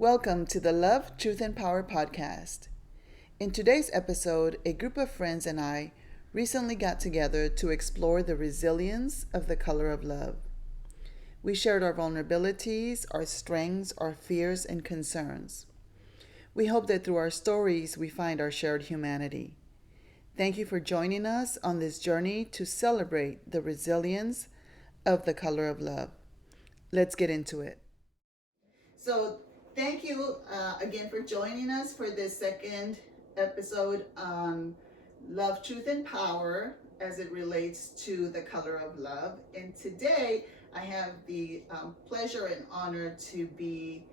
Welcome to the Love, Truth, and Power podcast. In today's episode, a group of friends and I recently got together to explore the resilience of the color of love. We shared our vulnerabilities, our strengths, our fears, and concerns. We hope that through our stories, we find our shared humanity. Thank you for joining us on this journey to celebrate the resilience of the color of love. Let's get into it. So, thank you again for joining us for this second episode on Love, Truth, and Power as it relates to the color of love. And today I have the pleasure and honor to be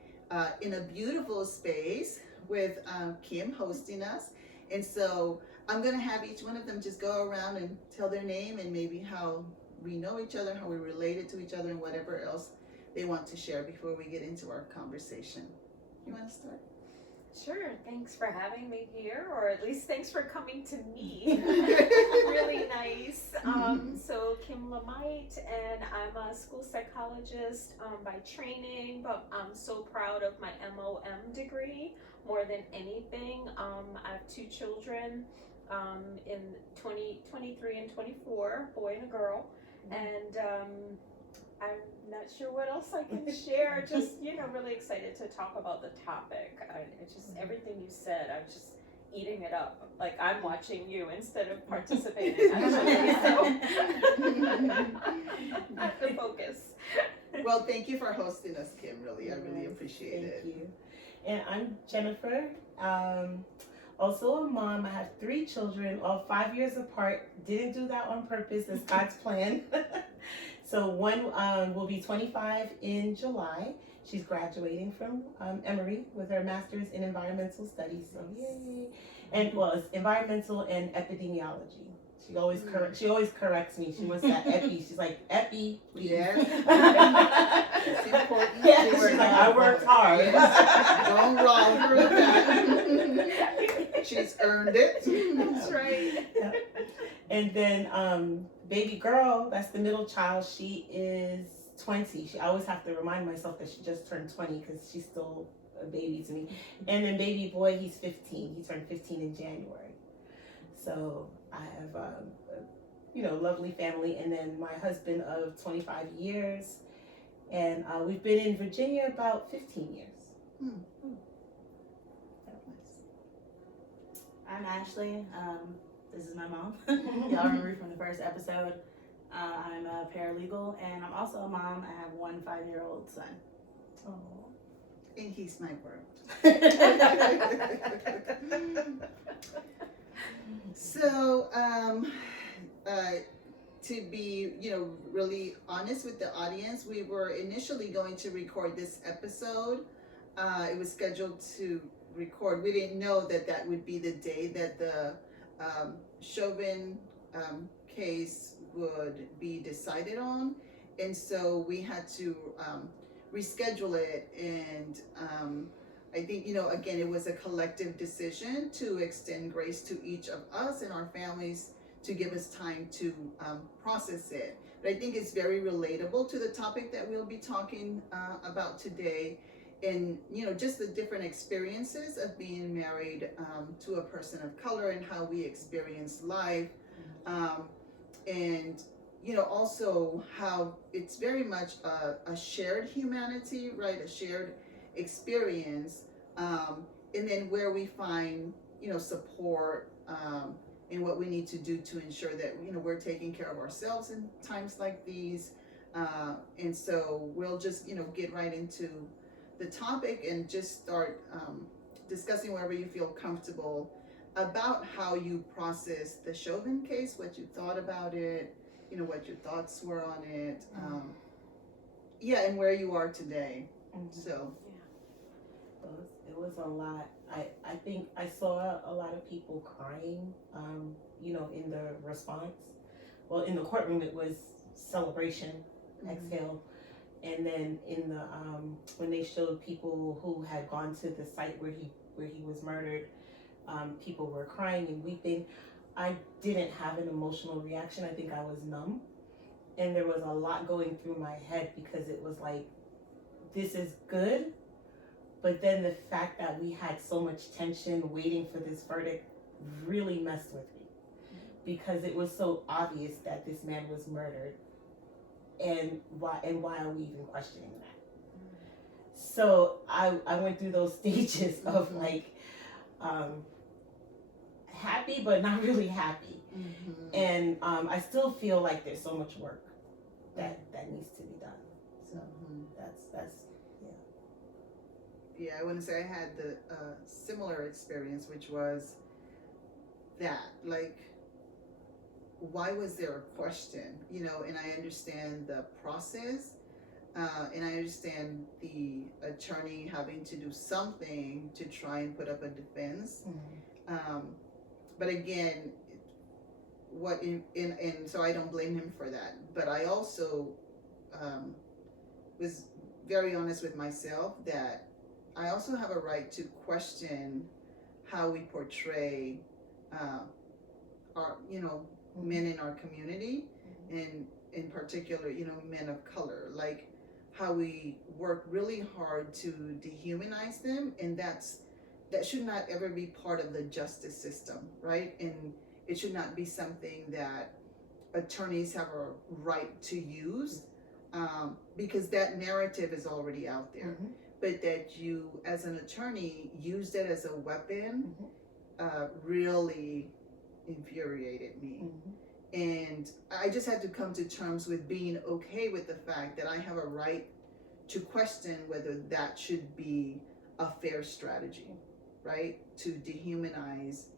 in a beautiful space with Kim hosting us. And so I'm going to have each one of them just go around and tell their name and maybe how we know each other, how we're related to each other, and whatever else they want to share before we get into our conversation. You want to start? Sure. Thanks for having me here, or at least thanks for coming to me. Really nice. So Kim Lamite, and I'm a school psychologist by training, but I'm so proud of my MOM degree more than anything. I have two children in 23 and 24, boy and a girl, and I'm not sure what else I can share. Just, really excited to talk about the topic. It's just everything you said, I'm just eating it up. Like I'm watching you instead of participating. Actually, so I have to focus. Well, thank you for hosting us, Kim. Really, I really appreciate it. Thank you. And I'm Jennifer. Also a mom. I have 3 children, all 5 years apart. Didn't do that on purpose. It's God's plan. So one will be 25 in July. She's graduating from Emory with her master's in environmental studies. So yay! And it's environmental and epidemiology. She always corrects me. She wants that epi. She's like, epi, please. Yes. It's important. Yeah, she's like, I worked hard. Yes. Don't rob her of that. She's earned it. That's right. Yeah. And then baby girl, that's the middle child. She is 20. I always have to remind myself that she just turned 20 because she's still a baby to me. And then baby boy, he's 15. He turned 15 in January. So I have a lovely family. And then my husband of 25 years. And we've been in Virginia about 15 years. I'm Ashley. This is my mom. Y'all remember from the first episode. I'm a paralegal, and I'm also a mom. I have one 5-year-old son. Oh. And he's my world. So, to be, really honest with the audience, we were initially going to record this episode. It was scheduled to record. We didn't know that would be the day that the Chauvin case would be decided on, and so we had to reschedule it. And I think again, it was a collective decision to extend grace to each of us and our families to give us time to process it. But I think it's very relatable to the topic that we'll be talking about today. And just the different experiences of being married to a person of color and how we experience life, and also how it's very much a shared humanity, right? A shared experience, and then where we find support and what we need to do to ensure that we're taking care of ourselves in times like these, and so we'll just get right into the topic and just start discussing wherever you feel comfortable about how you process the Chauvin case, what you thought about it, what your thoughts were on it, and where you are today. So it was a lot. I think I saw a lot of people crying, in the response. Well, in the courtroom, it was celebration, exhale. And then in the when they showed people who had gone to the site where he was murdered, people were crying and weeping. I didn't have an emotional reaction. I think I was numb, and there was a lot going through my head because it was like, this is good, But then the fact that we had so much tension waiting for this verdict really messed with me, because it was so obvious that this man was murdered, and why are we even questioning that? So I went through those stages of like happy but not really happy, and I still feel like there's so much work that needs to be done. So that's yeah. I want to say I had the similar experience, which was that, like, why was there a question, and I understand the process, and I understand the attorney having to do something to try and put up a defense. But again, so I don't blame him for that, but I also was very honest with myself that I also have a right to question how we portray our men in our community, and in particular men of color, like how we work really hard to dehumanize them, and that should not ever be part of the justice system, right? And it should not be something that attorneys have a right to use, because that narrative is already out there. But that you, as an attorney, used it as a weapon, really infuriated me. And I just had to come to terms with being okay with the fact that I have a right to question whether that should be a fair strategy, right? To dehumanize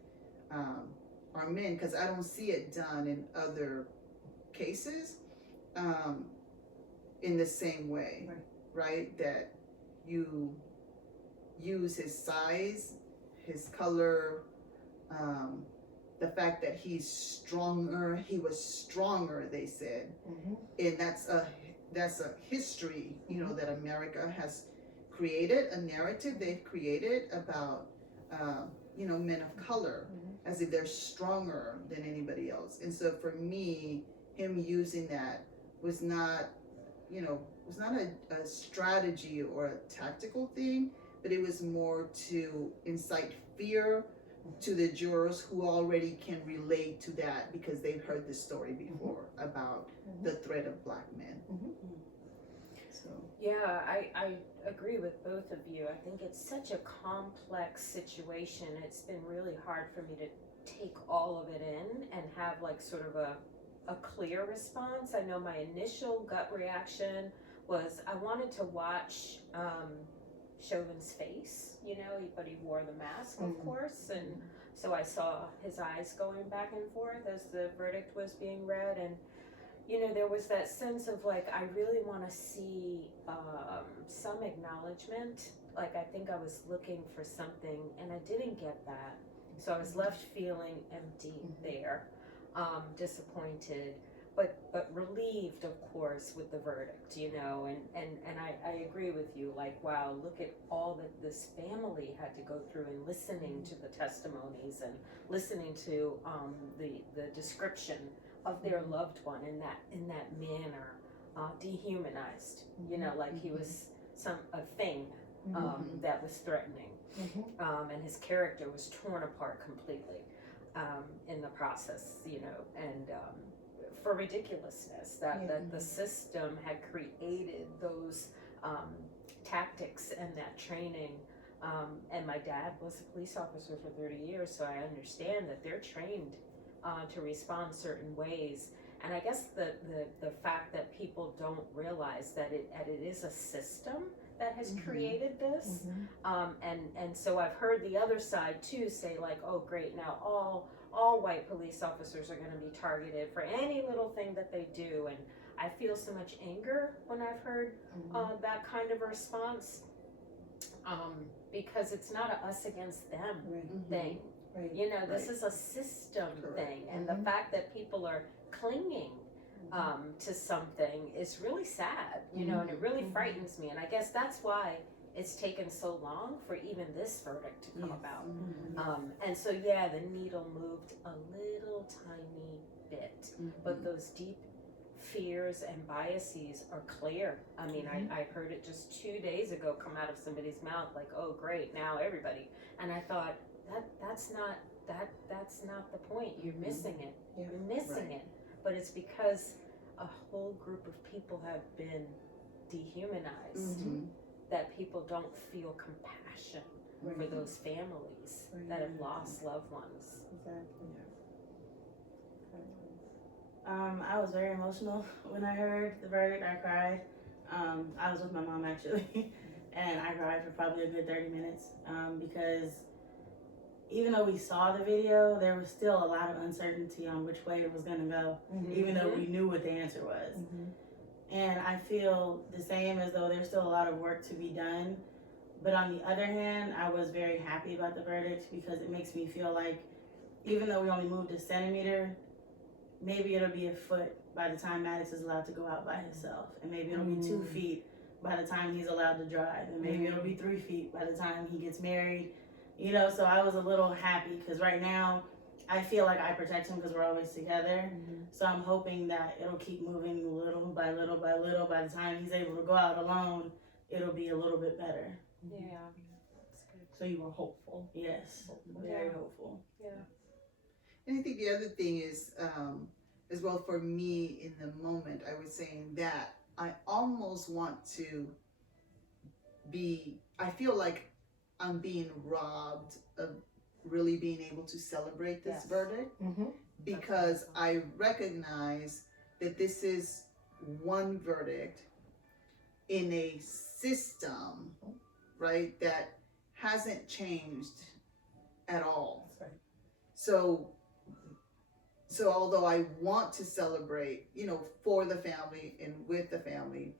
our men, because I don't see it done in other cases in the same way, right? That you use his size, his color, the fact that he was stronger, they said. And that's a history, that America has created, a narrative they've created about, men of color, as if they're stronger than anybody else. And so for me, him using that was not a strategy or a tactical thing, but it was more to incite fear to the jurors who already can relate to that because they've heard this story before about the threat of Black men. So yeah, I agree with both of you. I think it's such a complex situation. It's been really hard for me to take all of it in and have like sort of a clear response. I know my initial gut reaction was I wanted to watch Chauvin's face, but he wore the mask, of course, and so I saw his eyes going back and forth as the verdict was being read, and there was that sense of like, I really want to see some acknowledgement. Like, I think I was looking for something and I didn't get that, so I was left feeling empty there, disappointed, but relieved, of course, with the verdict, and I agree with you, like, wow, look at all that this family had to go through, and listening to the testimonies and listening to the description of their loved one in that manner, dehumanized, like he was a thing that was threatening, and his character was torn apart completely in the process, and for ridiculousness that the system had created those tactics and that training. And my dad was a police officer for 30 years, so I understand that they're trained to respond certain ways. And I guess the fact that people don't realize that it is a system that has created this. And so I've heard the other side too say like, oh great, now all white police officers are going to be targeted for any little thing that they do. And I feel so much anger when I've heard that kind of a response, because it's not a us against them thing. This is a system thing, and the fact that people are clinging to something is really sad, and it really frightens me. And I guess that's why it's taken so long for even this verdict to come about. And so, yeah, the needle moved a little tiny bit, but those deep fears and biases are clear. I mean, I heard it just 2 days ago come out of somebody's mouth, like, oh great, now everybody. And I thought that's not the point. You're missing it. Yeah. You're missing it. But it's because a whole group of people have been dehumanized, that people don't feel compassion for those families that have lost loved ones. Exactly. I was very emotional when I heard the verdict. I cried. I was with my mom actually, and I cried for probably a good 30 minutes because even though we saw the video, there was still a lot of uncertainty on which way it was going to go, even though we knew what the answer was. And I feel the same, as though there's still a lot of work to be done. But on the other hand, I was very happy about the verdict because it makes me feel like even though we only moved a centimeter, maybe it'll be a foot by the time Maddox is allowed to go out by himself. And maybe it'll be 2 feet by the time he's allowed to drive. And maybe it'll be 3 feet by the time he gets married. You know, so I was a little happy because right now I feel like I protect him because we're always together. So I'm hoping that it'll keep moving little by little by little. By the time he's able to go out alone, it'll be a little bit better. Yeah, that's good. So you were hopeful. Yes, very hopeful. Yeah. And I think the other thing is, as well for me in the moment, I was saying that I almost want to I feel like I'm being robbed of really being able to celebrate this verdict because I recognize that this is one verdict in a system, right, that hasn't changed at all. That's right. So although I want to celebrate, for the family and with the family,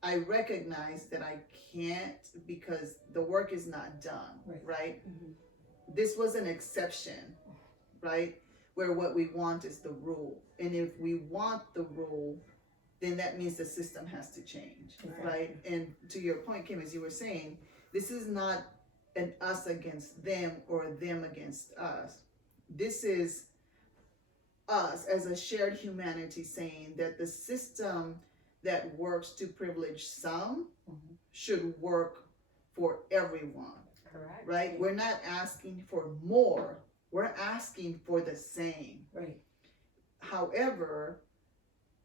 I recognize that I can't because the work is not done, right? This was an exception, right? Where what we want is the rule. And if we want the rule, then that means the system has to change, right? And to your point, Kim, as you were saying, this is not an us against them or them against us. This is us as a shared humanity saying that the system that works to privilege some should work for everyone. Correct. Right? We're not asking for more. We're asking for the same. Right. However,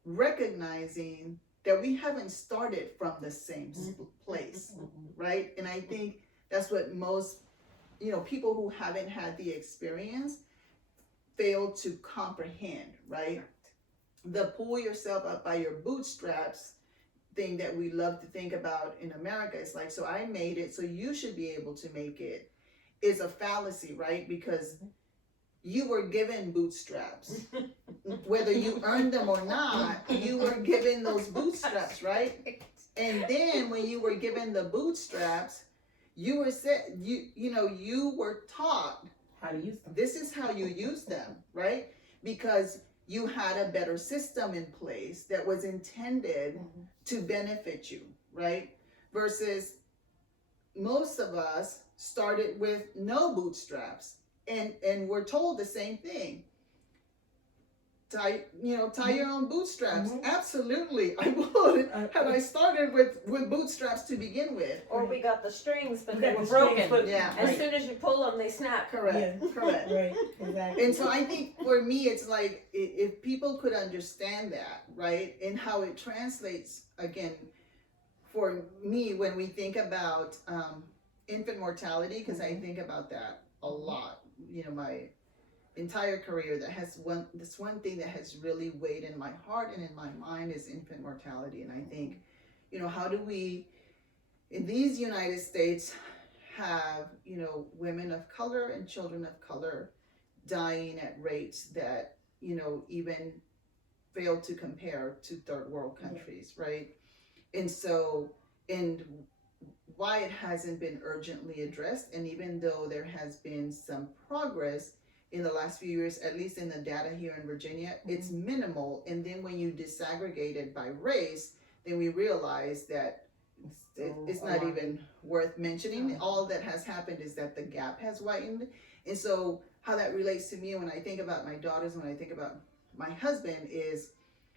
recognizing that we haven't started from the same place, right? And I think that's what most, people who haven't had the experience fail to comprehend, right? The pull yourself up by your bootstraps thing that we love to think about in America. It's like, so I made it, so you should be able to make it, is a fallacy, right? Because you were given bootstraps. Whether you earned them or not, you were given those bootstraps, right? And then when you were given the bootstraps, you were said, you were taught how to use them. This is how you use them, right? Because you had a better system in place that was intended to benefit you, right? Versus most of us started with no bootstraps and we're told the same thing. Tie your own bootstraps. Absolutely, I would. Had I started with bootstraps to begin with. Or we got the strings, but they got were the strings, broken. but- As soon as you pull them, they snap. Correct. Correct. Right, exactly. And so I think for me, it's like if people could understand that, right, and how it translates, again, for me, when we think about infant mortality, because I think about that a lot, my entire career, this one thing that has really weighed in my heart and in my mind is infant mortality. And I think, how do we, in these United States, have, women of color and children of color dying at rates that, even fail to compare to third world countries, right? And so, and why it hasn't been urgently addressed, and even though there has been some progress in the last few years, at least in the data here in Virginia, it's minimal. And then when you disaggregate it by race, then we realize that it's not even worth mentioning. All that has happened is that the gap has widened. And so how that relates to me when I think about my daughters, when I think about my husband, is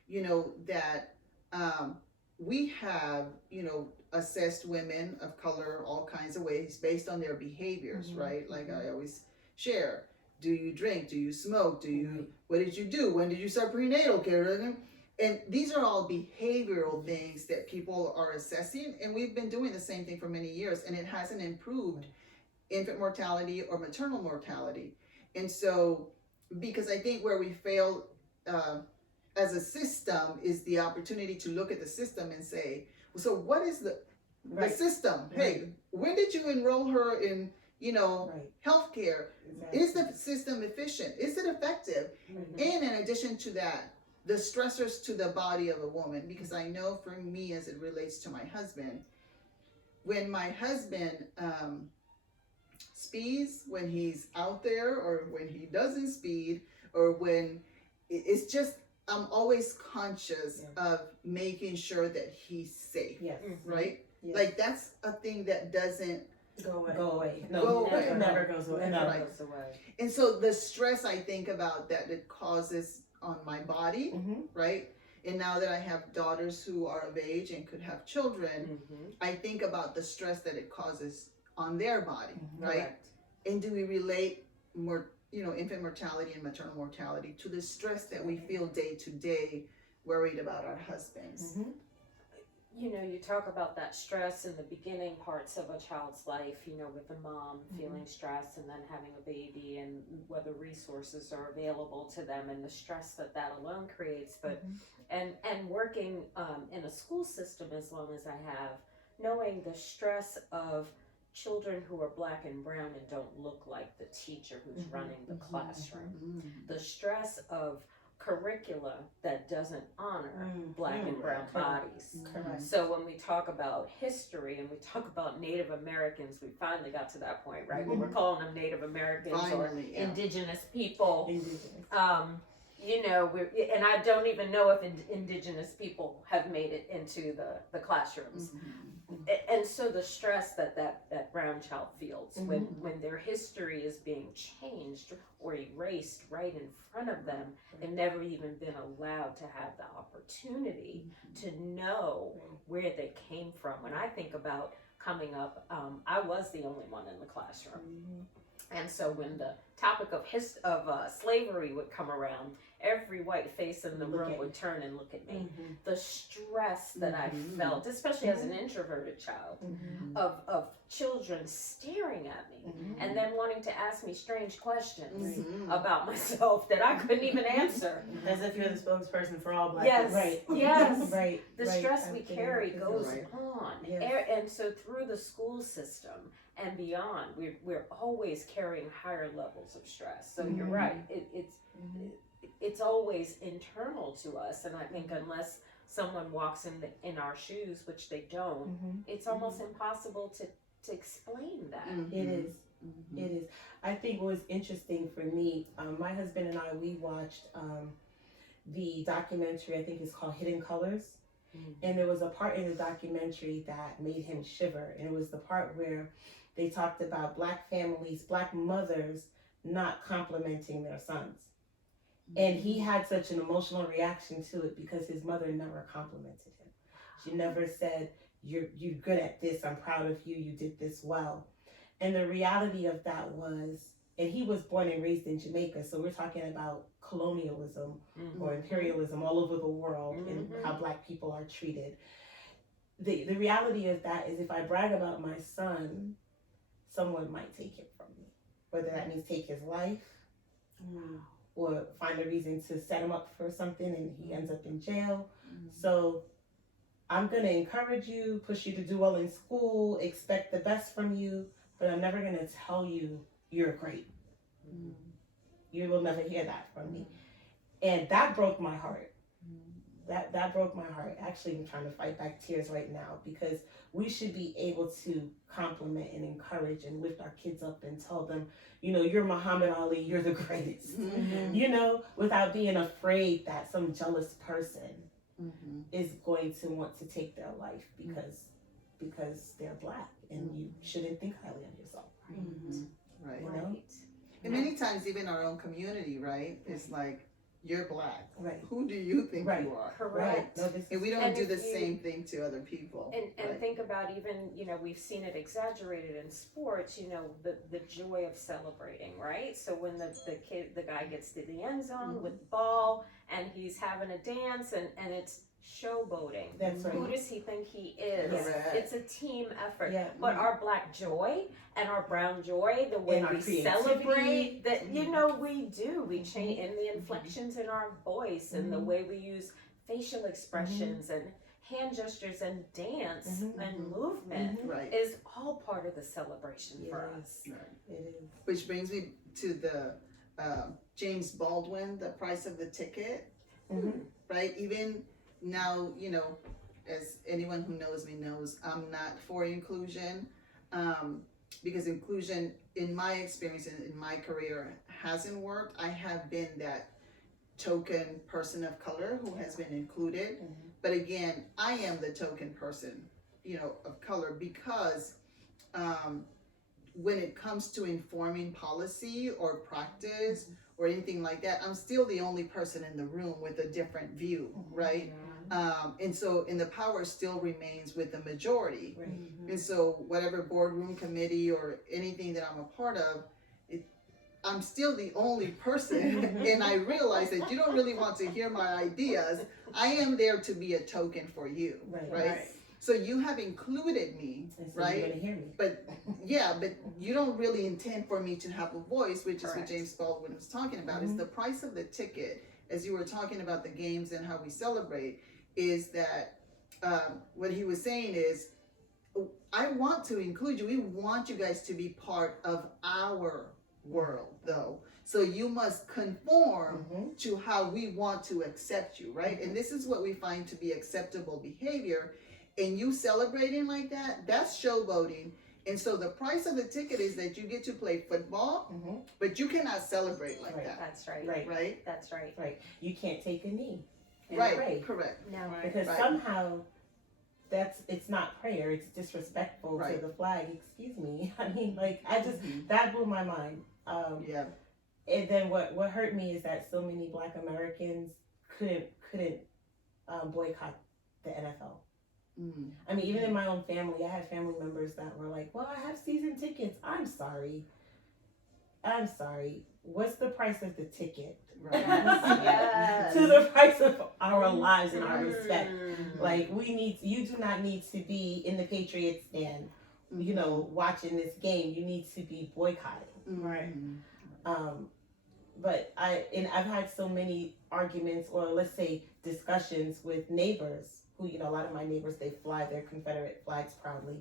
that we have, assessed women of color all kinds of ways based on their behaviors, right? Like I always share. Do you drink? Do you smoke? What did you do? When did you start prenatal care? And these are all behavioral things that people are assessing. And we've been doing the same thing for many years, and it hasn't improved infant mortality or maternal mortality. And so, because I think where we fail as a system is the opportunity to look at the system and say, well, so what is the system? Hey, when did you enroll her in, healthcare? Exactly. Is the system efficient? Is it effective? And in addition to that, the stressors to the body of a woman, because I know for me as it relates to my husband, when my husband speeds, when he's out there, or when he doesn't speed, or when it's just, I'm always conscious of making sure that he's safe. Yes. Right? Yes. Like that's a thing that doesn't go away. Never goes away. Goes away. And so the stress I think about that it causes on my body, right? And now that I have daughters who are of age and could have children, I think about the stress that it causes on their body, right? Correct. And do we relate more, infant mortality and maternal mortality to the stress that we feel day to day, worried about our husbands? You talk about that stress in the beginning parts of a child's life, with the mom feeling stress and then having a baby and whether resources are available to them and the stress that alone creates. But and working in a school system as long as I have, knowing the stress of children who are black and brown and don't look like the teacher who's running the classroom, the stress of curricula that doesn't honor black and brown bodies. Correct. So when we talk about history and we talk about Native Americans, we finally got to that point, right? When we're calling them Native Americans or indigenous people. And I don't even know if indigenous people have made it into the classrooms. And so the stress that brown child feels when their history is being changed or erased right in front of them, they've never even been allowed to have the opportunity to know where they came from. When I think about coming up, I was the only one in the classroom. And so when the topic of slavery would come around, every white face in the room would turn and look at me. The stress that I felt, especially as an introverted child, of children staring at me and then wanting to ask me strange questions about myself that I couldn't even answer. As if you're the spokesperson for all black people. Yes. The stress we carry goes on. And so through the school system and beyond, we're always carrying higher levels of stress. So you're right. It's always internal to us, and I think unless someone walks in our shoes, which they don't, it's almost impossible to explain that. It is. It is. I think what was interesting for me, my husband and I, we watched the documentary. I think it's called Hidden Colors. And there was a part in the documentary that made him shiver, and it was the part where they talked about black families, black mothers not complimenting their sons. And he had such an emotional reaction to it because his mother never complimented him. She never said, you're good at this, I'm proud of you, you did this well. And the reality of that was, and he was born and raised in Jamaica, so we're talking about colonialism or imperialism all over the world and how black people are treated. The reality of that is if I brag about my son, someone might take it from me. Whether that means take his life, or find a reason to set him up for something and he ends up in jail. So I'm gonna encourage you, push you to do well in school, expect the best from you, but I'm never gonna tell you you're great. You will never hear that from me. And that broke my heart. That broke my heart. Actually, I'm trying to fight back tears right now because we should be able to compliment and encourage and lift our kids up and tell them, you're Muhammad Ali, you're the greatest, without being afraid that some jealous person is going to want to take their life because they're black, and you shouldn't think highly of yourself. Right. And many times even our own community, right? It's like, you're black. Right. Who do you think Right. you are? Correct. No, this And we is, don't And do if the you- same thing to other people. And right? think about even, we've seen it exaggerated in sports, the joy of celebrating, right? So when the guy gets to the end zone with the ball and he's having a dance and it's showboating. that's Who right. does he think he is? Correct. It's a team effort. Yeah. But our black joy and our brown joy, the way And our we creativity. celebrate, that we do. We change in the inflections in our voice and the way we use facial expressions and hand gestures and dance and movement Right. is all part of the celebration for Yes. us. Right. It is. Which brings me to the James Baldwin, The Price of the Ticket, right? Even now, as anyone who knows me knows, I'm not for inclusion, because inclusion, in my experience and in my career, hasn't worked. I have been that token person of color who has been included, but again, I am the token person, of color, because when it comes to informing policy or practice or anything like that, I'm still the only person in the room with a different view, right? And the power still remains with the majority. Right. And so whatever boardroom committee or anything that I'm a part of, I'm still the only person. And I realize that you don't really want to hear my ideas. I am there to be a token for you, right? So you have included me, And so right? you're gonna hear me. But you don't really intend for me to have a voice, which is what Correct. James Baldwin was talking about. Is the price of the ticket, as you were talking about the games and how we celebrate, is that what he was saying is, I want to include you. We want you guys to be part of our world, though. So you must conform to how we want to accept you, right? And this is what we find to be acceptable behavior. And you celebrating like that, that's showboating. And so the price of the ticket is that you get to play football, but you cannot celebrate like that. That's right. Right? That's right. Right. You can't take a knee. And Right, pray. correct. No. Because Right. somehow it's not prayer, it's disrespectful Right. to the flag. Excuse me. I mean, that blew my mind. Yeah. And then what hurt me is that so many Black Americans couldn't boycott the NFL. I mean, even in my own family, I had family members that were like, well, I have season tickets. I'm sorry. What's the price of the ticket? Right. Yes. To the price of our lives and our respect. Mm. Like, you do not need to be in the Patriots stand, watching this game. You need to be boycotting. Right. But I've had so many arguments, or let's say discussions with neighbors who, a lot of my neighbors, they fly their Confederate flags proudly,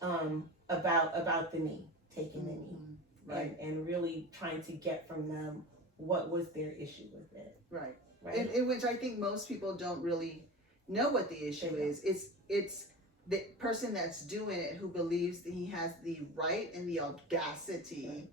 about the knee, taking the knee, Right. and really trying to get from them what was their issue with it. Right. Right. In which I think most people don't really know what the issue They is. It's the person that's doing it who believes that he has the right and the audacity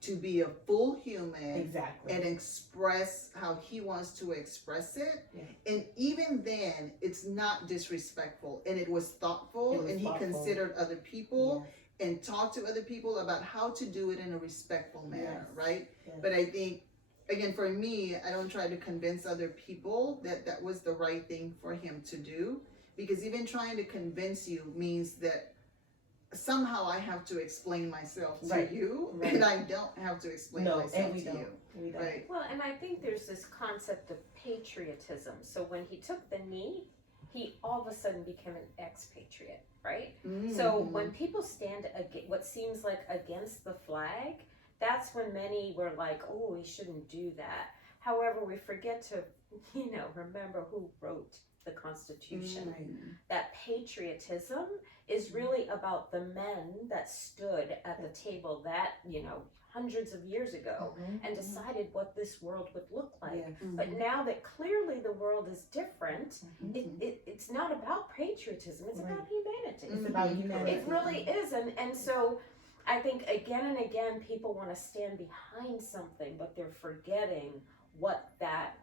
to be a full human Exactly. and express how he wants to express it. Yeah. And even then, it's not disrespectful, and it was thoughtful, It was and he thoughtful. considered other people Yes. and talked to other people about how to do it in a respectful manner, Yes. right? Yes. But I think, again, for me, I don't try to convince other people that that was the right thing for him to do, because even trying to convince you means that somehow I have to explain myself to Right. you, Right. and I don't have to explain myself and we to don't. you. We don't. Right. Well, and I think there's this concept of patriotism. So when he took the knee, he all of a sudden became an expatriate, right? So when people stand what seems like against the flag, that's when many were like, oh, we shouldn't do that. However, we forget to, remember who wrote the Constitution. That patriotism is really about the men that stood at the table that, hundreds of years ago and decided what this world would look like. Yes. But now that clearly the world is different, it's not about patriotism, it's about humanity. It's about humanity. It really is. And so I think again and again people want to stand behind something, but they're forgetting what that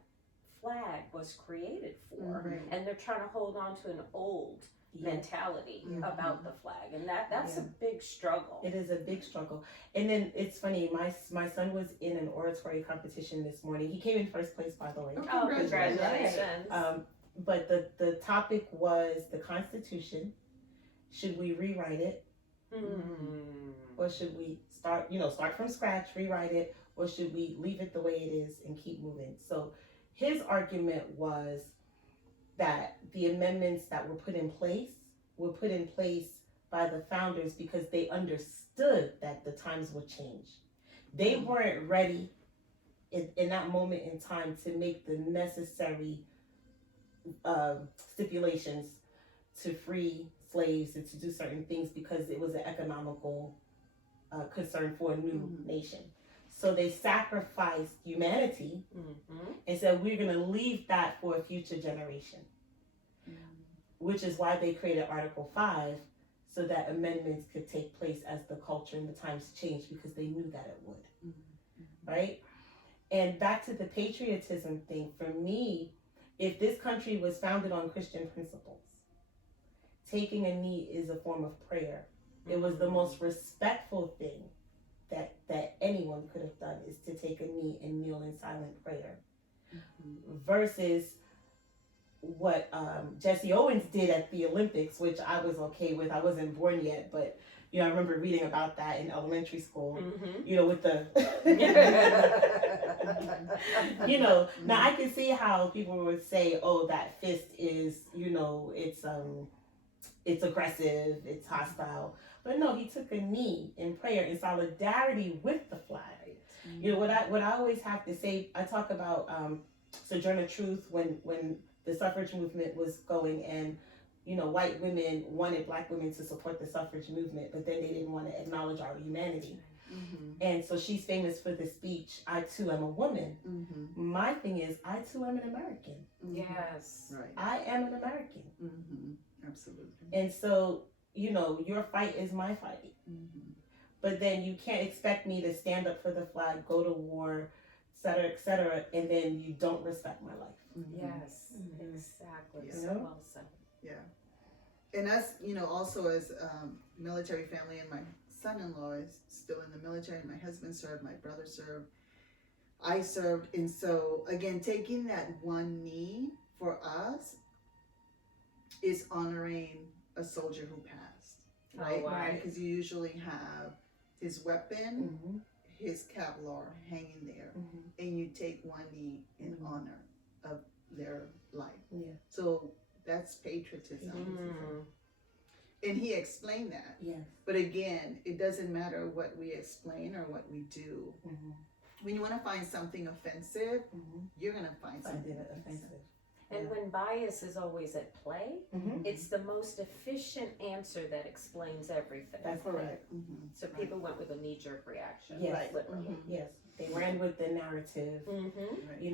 flag was created for. Right. And they're trying to hold on to an old mentality Mhm. about the flag, and that's a big struggle. It is a big struggle. And then it's funny, my son was in an oratory competition this morning. He came in first place, by the way. Oh, congratulations. But the topic was the Constitution. Should we rewrite it? Or should we start from scratch, rewrite it, or should we leave it the way it is and keep moving? So his argument was that the amendments that were put in place by the founders because they understood that the times would change. They weren't ready in that moment in time to make the necessary stipulations to free slaves and to do certain things because it was an economical concern for a new nation. So they sacrificed humanity and said, we're going to leave that for a future generation. Which is why they created Article 5, so that amendments could take place as the culture and the times changed, because they knew that it would. Right? And back to the patriotism thing, for me, if this country was founded on Christian principles, taking a knee is a form of prayer. It was the most respectful thing that anyone could have done, is to take a knee and kneel in silent prayer. Versus what Jesse Owens did at the Olympics, which I was okay with. I wasn't born yet, but I remember reading about that in elementary school. With the now I can see how people would say, oh, that fist is it's aggressive, it's hostile. But no, he took a knee in prayer in solidarity with the flag. What I always have to say, I talk about Sojourner Truth when the suffrage movement was going, and white women wanted black women to support the suffrage movement, but then they didn't want to acknowledge our humanity. And so she's famous for the speech, I too am a woman. My thing is, I too am an American. Yes. Right. I am an American. Absolutely. And so, your fight is my fight. But then you can't expect me to stand up for the flag, go to war, et cetera, and then you don't respect my life. Yes, exactly. Yeah. So well said. Yeah. And us, also as military family, and my son-in-law is still in the military, my husband served, my brother served, I served. And so, again, taking that one knee for us is honoring a soldier who passed, right? Oh, wow. Because you usually have his weapon, his Kevlar hanging there, and you take one knee in honor of their life. Yeah. So that's patriotism. And he explained that. Yes. But again, it doesn't matter what we explain or what we do. When you want to find something offensive, you're going to find something offensive. And when bias is always at play, it's the most efficient answer that explains everything. That's correct. So people went with a knee-jerk reaction. Yes. Right. Literally. Yes. They ran with the narrative, Right.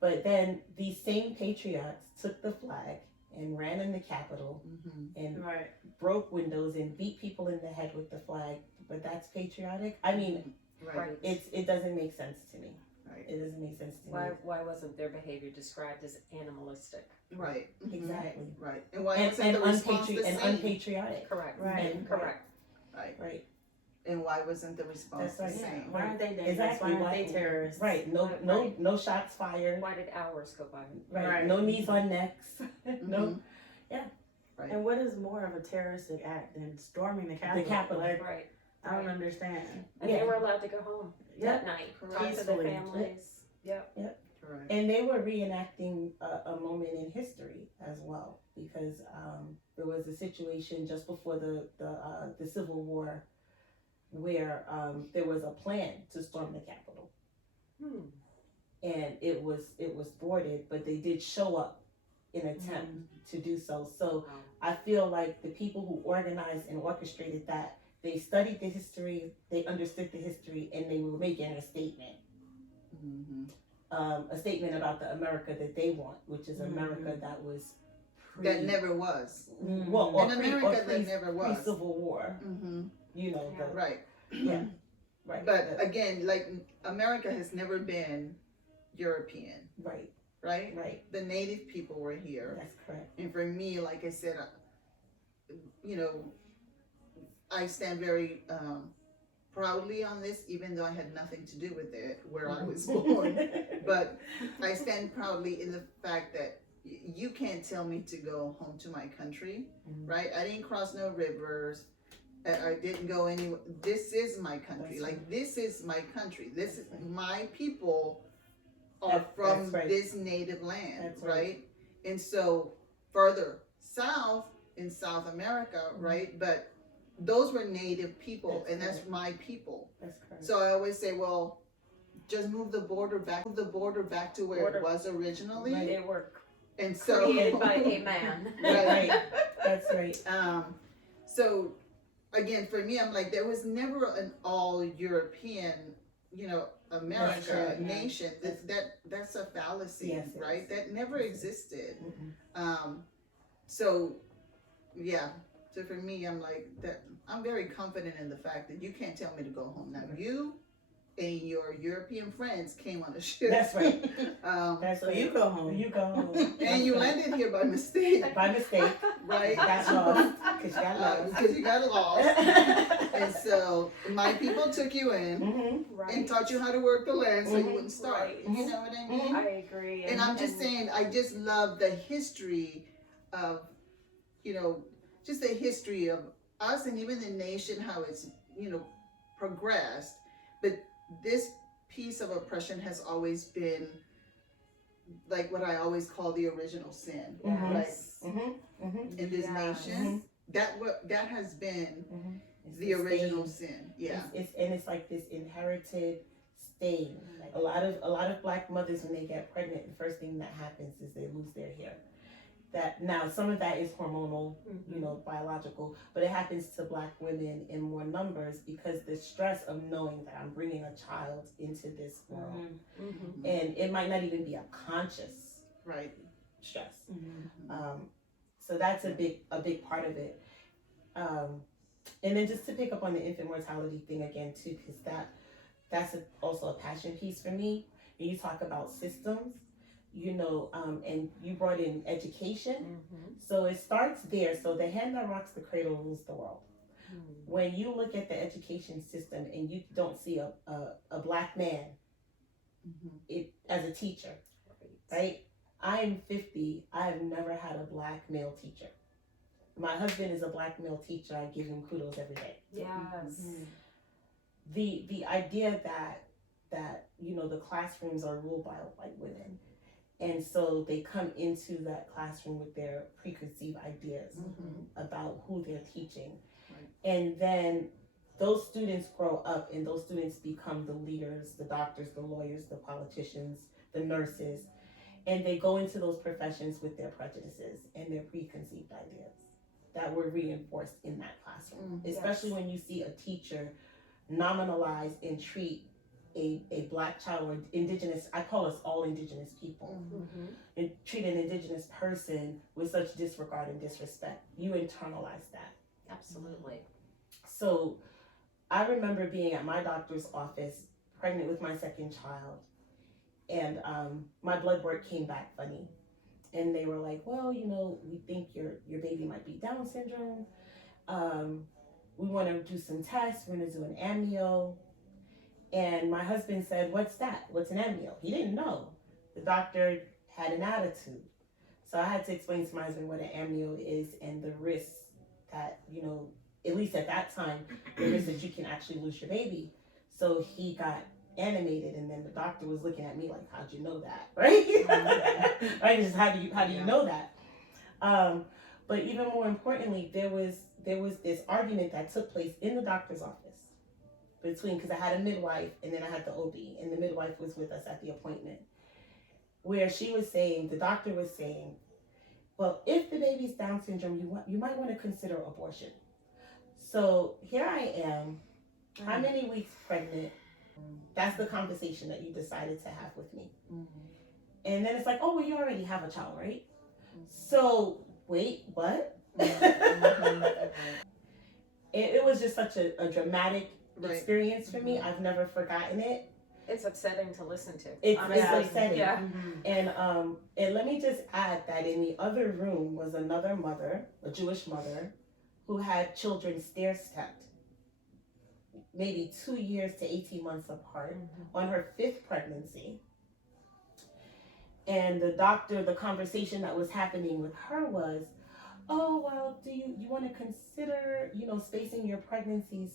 But then these same patriots took the flag and ran in the Capitol and broke windows and beat people in the head with the flag. But that's patriotic? I mean, Right. it doesn't make sense to me. Right. It doesn't make sense to me. Why wasn't their behavior described as animalistic? Right. Exactly. Right. And why And, wasn't the response the same? unpatriotic. Correct. Right. Correct. Right. And why wasn't the response That's the right. same? Why aren't they dangerous? Exactly. Why aren't they terrorists? Right. No shots fired. Why did hours go by? Right. No knees on necks. No. Right. And what is more of a terroristic act than storming the Capitol? The Capitol. Like, Right. I don't understand. And they were allowed to go home that night. Correct. Talk to their Peacefully. families. Yep. Correct. And they were reenacting a moment in history as well, because there was a situation just before the Civil War where there was a plan to storm the Capitol, and it was thwarted, but they did show up in an attempt to do so. So I feel like the people who organized and orchestrated that, they studied the history, they understood the history, and they were making a statement. A statement about the America that they want, which is America that was That never was. well, An America that never was. Pre-Civil War. Right. Yeah. Right. But again, like, America has never been European, Right. right? Right. The native people were here. That's correct. And for me, like I said, you know, I stand very proudly on this, even though I had nothing to do with it where I was born. But I stand proudly in the fact that you can't tell me to go home to my country, right? I didn't cross no rivers. I didn't go anywhere. This is my country. This is my country. This is my people are from this native land, right? And so further south in South America, right? But those were native people, and that's my people. That's correct. So I always say, well, just move the border back to where it was originally. Right. They were and so created by a man. Right. That's right. So again, for me, I'm like, there was never an all European, America nation. That's a fallacy, yes, right? That never existed. So yeah. So for me, I'm like that. I'm very confident in the fact that you can't tell me to go home. Now you and your European friends came on a ship. That's right. That's so you go home. You go home. And you landed here by mistake. By mistake. Right. Got lost because you got lost. Because you got lost. And so my people took you in and taught you how to work the land so you wouldn't starve. Right. You know what I mean? I agree. And I'm just saying, I just love the history of, just the history of us and even the nation, how it's, progressed. But this piece of oppression has always been like what I always call the original sin, right? In this nation, that has been the original sin. Yeah, it's like this inherited stain. A lot of Black mothers, when they get pregnant, the first thing that happens is they lose their hair. That now some of that is hormonal, biological, but it happens to Black women in more numbers because the stress of knowing that I'm bringing a child into this world, and it might not even be a conscious stress. So that's a big part of it. And then just to pick up on the infant mortality thing again too, because that's also a passion piece for me. And you talk about systems. And you brought in education. So it starts there. So the hand that rocks the cradle rules the world. When you look at the education system and you don't see a Black man as a teacher, right? I am 50. I have never had a Black male teacher. My husband is a Black male teacher. I give him kudos every day. Yes. The idea that the classrooms are ruled by White women. And so they come into that classroom with their preconceived ideas about who they're teaching. Right. And then those students grow up and those students become the leaders, the doctors, the lawyers, the politicians, the nurses. And they go into those professions with their prejudices and their preconceived ideas that were reinforced in that classroom. Especially when you see a teacher nominalize and treat a Black child or indigenous, I call us all indigenous people, and treat an indigenous person with such disregard and disrespect. You internalize that. Absolutely. So I remember being at my doctor's office, pregnant with my second child, and my blood work came back funny. And they were like, well, we think your baby might be Down syndrome. We want to do some tests. We're going to do an amnio. And my husband said, what's that? What's an amnio? He didn't know. The doctor had an attitude. So I had to explain to my husband what an amnio is and the risks that, at least at that time, the risk that you can actually lose your baby. So he got animated, and then the doctor was looking at me like, how'd you know that? Right? Right? Just how do you know that? But even more importantly, there was this argument that took place in the doctor's office because I had a midwife and then I had the OB, and the midwife was with us at the appointment, where the doctor was saying, well, if the baby's Down syndrome, you might want to consider abortion. So here I am, how many weeks pregnant? That's the conversation that you decided to have with me. And then it's like, oh, well, you already have a child, right? So wait, what? It was just such a dramatic experience for me. I've never forgotten it. It's upsetting to listen to. It's upsetting. Yeah. And let me just add that in the other room was another mother, a Jewish mother, who had children stair-stepped, maybe 2 years to 18 months apart, on her 5th pregnancy. And the conversation that was happening with her was, oh, well, do you want to consider, spacing your pregnancies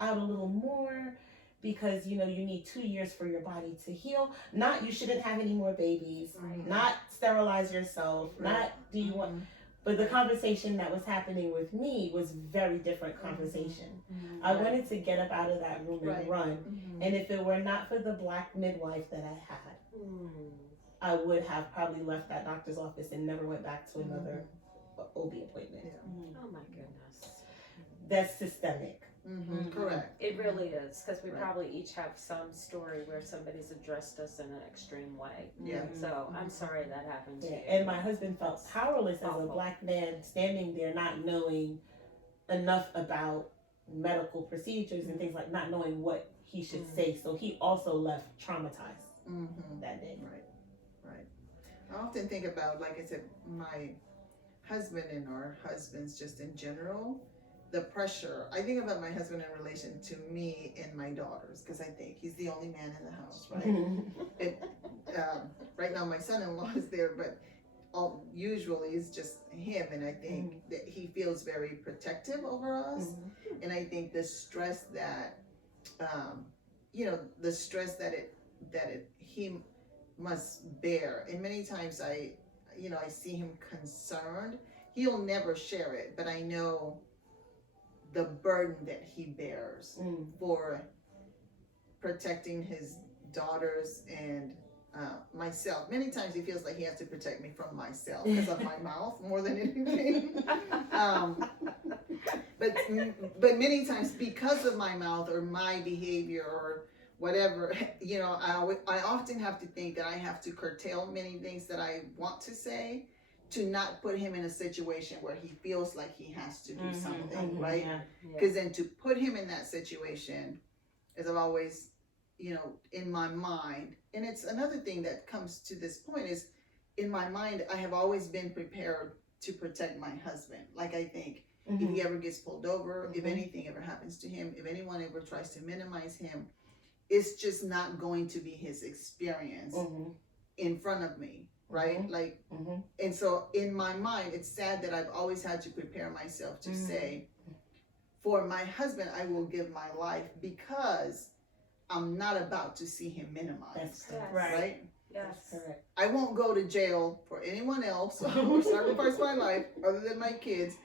out a little more, because, you need 2 years for your body to heal. Not, you shouldn't have any more babies, not sterilize yourself, not, do you want, but the conversation that was happening with me was very different conversation. I wanted to get up out of that room and run. And if it were not for the Black midwife that I had, I would have probably left that doctor's office and never went back to another OB appointment. Oh my goodness. That's systemic. Correct. It really is, because we probably each have some story where somebody's addressed us in an extreme way. Yeah. So I'm sorry that happened to you. And my husband felt powerless as a Black man standing there, not knowing enough about medical procedures and things, like not knowing what he should say. So he also left traumatized that day. Right. I often think about, like I said, my husband and our husbands just in general, the pressure. I think about my husband in relation to me and my daughters, because I think he's the only man in the house, right? Right now my son-in-law is there, but usually it's just him, and I think that he feels very protective over us. And I think the stress that he must bear, and many times I see him concerned. He'll never share it, but I know the burden that he bears for protecting his daughters and myself. Many times he feels like he has to protect me from myself because of my mouth more than anything. But many times because of my mouth or my behavior or whatever, I often have to think that I have to curtail many things that I want to say, to not put him in a situation where he feels like he has to do something, right? Because then to put him in that situation, as I've always, in my mind, and it's another thing that comes to this point is, in my mind, I have always been prepared to protect my husband. Like, I think if he ever gets pulled over, if anything ever happens to him, if anyone ever tries to minimize him, it's just not going to be his experience in front of me. Right? And so in my mind, it's sad that I've always had to prepare myself to say, for my husband, I will give my life, because I'm not about to see him minimized. Right? Yes. Correct. I won't go to jail for anyone else or sacrifice my life other than my kids.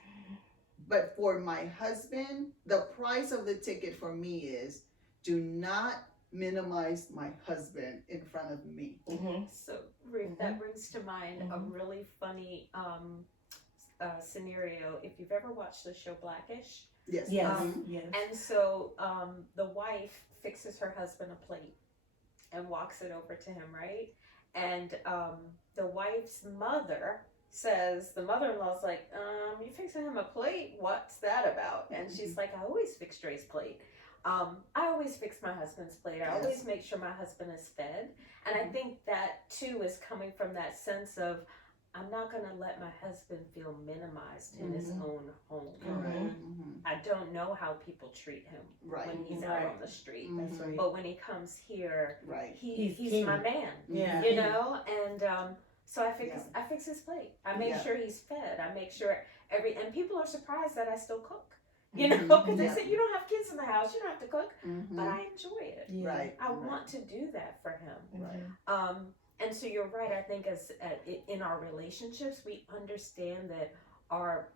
But for my husband, the price of the ticket for me is, do not minimize my husband in front of me. So Ruth, that brings to mind a really funny scenario. If you've ever watched the show Blackish. Yes. And so the wife fixes her husband a plate and walks it over to him, right? And the wife's mother says, the mother-in-law's like, you fixing him a plate? What's that about? And she's like, I always fix Dre's plate. I always fix my husband's plate. I always make sure my husband is fed. And I think that too is coming from that sense of, I'm not going to let my husband feel minimized in his own home. I don't know how people treat him when he's out on the street. But when he comes here, he's my man. And so I fix his plate. I make sure he's fed. I make sure and people are surprised that I still cook. Because they say, you don't have kids in the house, you don't have to cook, but I enjoy it. I want to do that for him. And so you're right. I think as in our relationships, we understand that our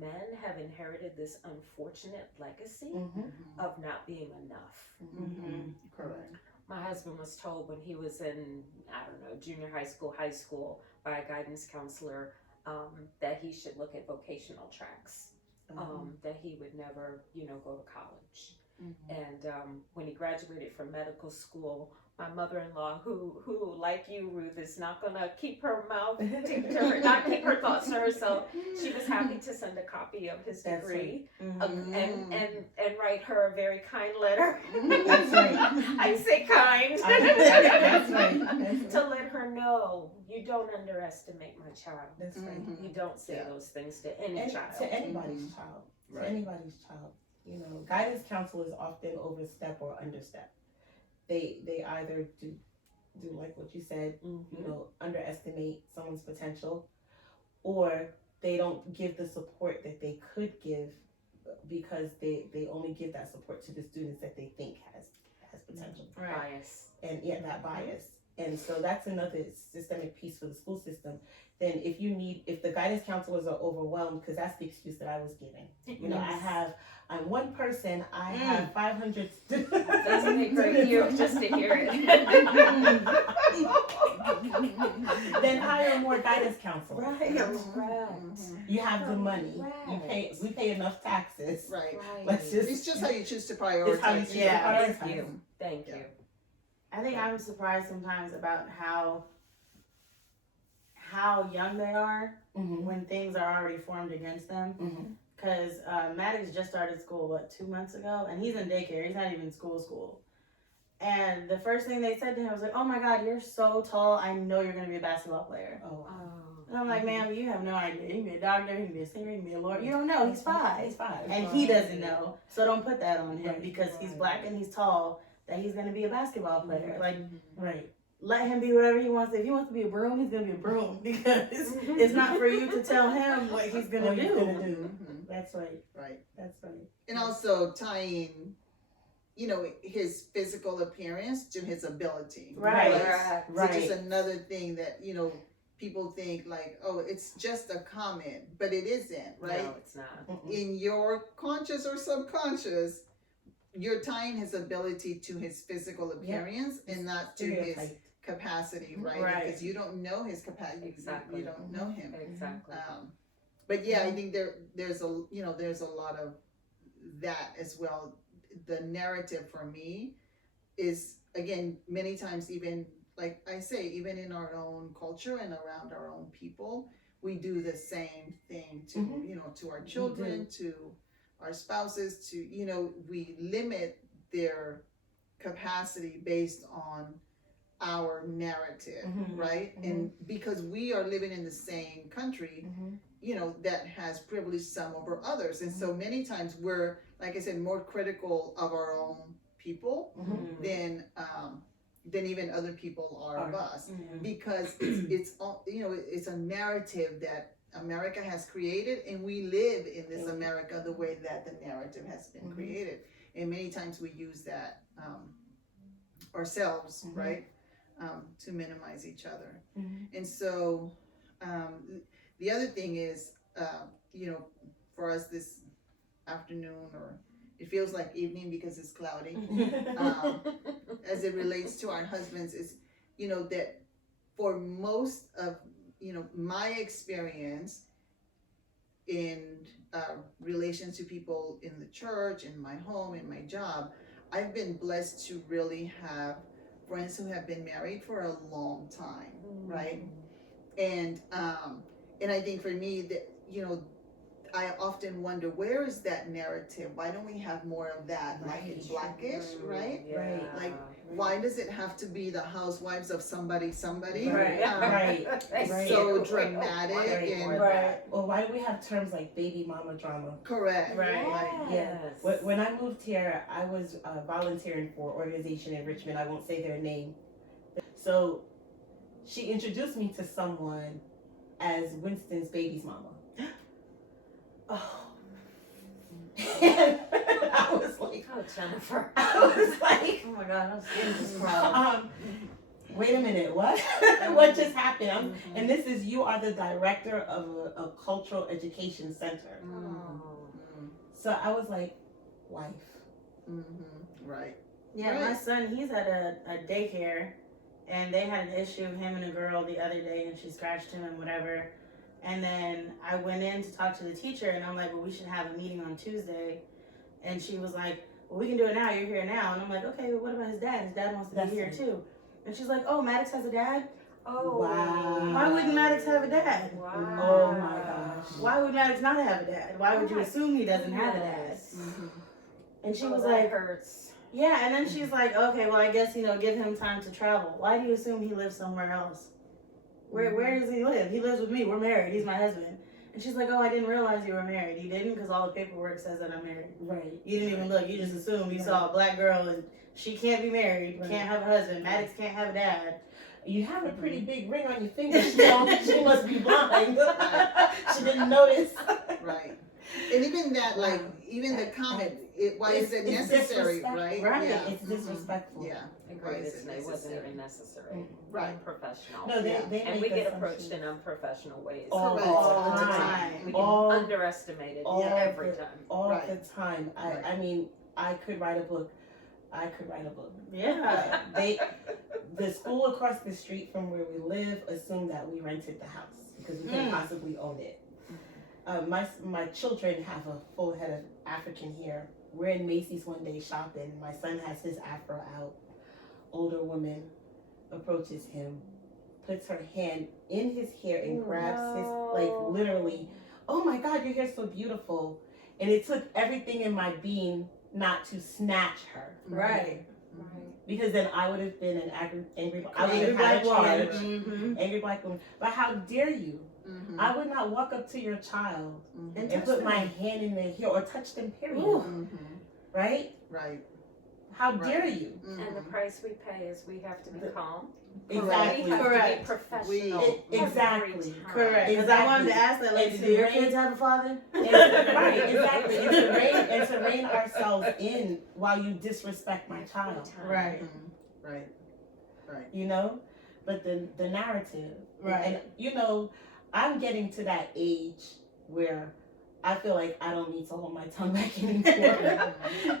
men have inherited this unfortunate legacy of not being enough. Correct. My husband was told when he was in, junior high school, by a guidance counselor, that he should look at vocational tracks. That he would never, go to college. And when he graduated from medical school, my mother-in-law, who like you, Ruth, is not going to keep her mouth not keep her thoughts to herself. She was happy to send a copy of his degree and write her a very kind letter. That's right. I say kind. That's right. To let her know, you don't underestimate my child. That's right. You don't say those things to any child. To anybody's child. to anybody's child. You know, guidance counselors often overstep or understep. They either do like what you said, you know, underestimate someone's potential, or they don't give the support that they could give because they only give that support to the students that they think has potential. Right. Bias. And that bias. And so that's another systemic piece for the school system. Then if the guidance counselors are overwhelmed, because that's the excuse that I was given. You know, I'm one person, I have 500 students. Doesn't it hurt you just to hear it? Then hire more guidance counselors. Right. You have the money. We pay enough taxes. Right. It's just how you choose to prioritize. It's how you choose to Yeah. prioritize. Thank you. I think I'm surprised sometimes about how young they are when things are already formed against them. Because Maddox just started school, 2 months ago? And he's in daycare. He's not even school. And the first thing they said to him was like, oh my God, you're so tall. I know you're going to be a basketball player. Oh. And I'm like, ma'am, you have no idea. You can be a doctor, you can be a singer, you can be a lawyer. You don't know. He's 5. He's 5. And he doesn't know. So don't put that on him Right. because he's black and he's tall, that he's going to be a basketball player. Like, Right. let him be whatever he wants. If he wants to be a broom, he's going to be a broom because it's not for you to tell him what he's going to do. That's right. Right. That's right. And also tying, you know, his physical appearance to his ability. Right. Which is another thing that, you know, people think like, oh, it's just a comment, but it isn't, right? No, it's not. In your conscious or subconscious, you're tying his ability to his physical appearance and not to his capacity, right? Because you don't know his capacity. Exactly. You don't know him. Exactly. But yeah, I think there's a lot of that as well. The narrative for me is, again, many times, even like I say, even in our own culture and around our own people, we do the same thing to you know, to our children, to our spouses, to, you know, we limit their capacity based on our narrative, right? And because we are living in the same country, you know, that has privileged some over others. And so many times we're, like I said, more critical of our own people than even other people are of us, because it's you know, it's a narrative that America has created, and we live in this America the way that the narrative has been created, and many times we use that ourselves, right, to minimize each other. And so the other thing is, you know, for us this afternoon, or it feels like evening because it's cloudy, as it relates to our husbands, is, you know, that for most of, you know, my experience in relation to people in the church, in my home, in my job, I've been blessed to really have friends who have been married for a long time, right? And I think for me, that, you know, I often wonder, where is that narrative? Why don't we have more of that, like in Blackish, right? Right. Like, why does it have to be the housewives of somebody? Right. So dramatic and Well, why do we have terms like baby mama drama? correct. Yes. When I moved here, I was volunteering for an organization in Richmond. I won't say their name. So she introduced me to someone as Winston's baby's mama. And I was like, Oh, Jennifer. I was like, Oh my God, I'm scared of this crowd. wait a minute, what? What just happened? And this is, you are the director of a cultural education center. So I was like, wife. Right. Yeah, my son, he's at a daycare, and they had an issue, him and a girl, the other day, and she scratched him and whatever. And then I went in to talk to the teacher, and I'm like, well, we should have a meeting on Tuesday. And she was like, well, we can do it now. You're here now. And I'm like, okay, well, what about his dad? His dad wants to be here too. And she's like, oh, Maddox has a dad? Oh. Wow. Why wouldn't Maddox have a dad? Wow. Oh my gosh. Why would Maddox not have a dad? Why would you assume he doesn't have a dad? And she was like, hurts. yeah. And then she's like, okay, well, I guess, you know, give him time to travel. Why do you assume he lives somewhere else? Where does he live? He lives with me. We're married. He's my husband. And she's like, oh, I didn't realize you were married. You didn't? Because all the paperwork says that I'm married. Right. You didn't even look. You just assumed you saw a black girl and she can't be married, can't have a husband. Maddox can't have a dad. You have a pretty big ring on your finger. She must be blind. She didn't notice. Right. And even that, like, even the comment, why is it necessary, right? Right. Yeah. It's disrespectful. Yeah. Agreed. Is It it wasn't necessary? even necessary. Right. Unprofessional. No, they And make we get assumptions. approached in unprofessional ways. All Correct. the All the time. time. We get All- underestimated all every the- time. All Right. the time. Right. I mean, I could write a book. Yeah. The school across the street from where we live assumed that we rented the house because we couldn't possibly own it. My children have a full head of African hair. We're in Macy's one day shopping. My son has his afro out. Older woman approaches him, puts her hand in his hair and grabs his, like, literally, oh my God, your hair's so beautiful. And it took everything in my being not to snatch her. Right. Because then I would have been an angry I would Angry have had black a charge. woman. Mm-hmm. Angry black woman. But how dare you? Mhm. I would not walk up to your child Mhm. And and touch put them. my hand in their hair or touch them, period. Ooh. Mhm. Right? Right. How Right. dare you? And the Mhm. price we pay is we have to be calm. Exactly. We have to Correct. be professional. Exactly. every time. Correct. Because I wanted to ask that, like, And do your to kids have a father? Right, exactly. And to rein ourselves in while you disrespect my child. Right. Mhm. Right. Right. You know? But the narrative. Right. And you know, I'm getting to that age where I feel like I don't need to hold my tongue back anymore.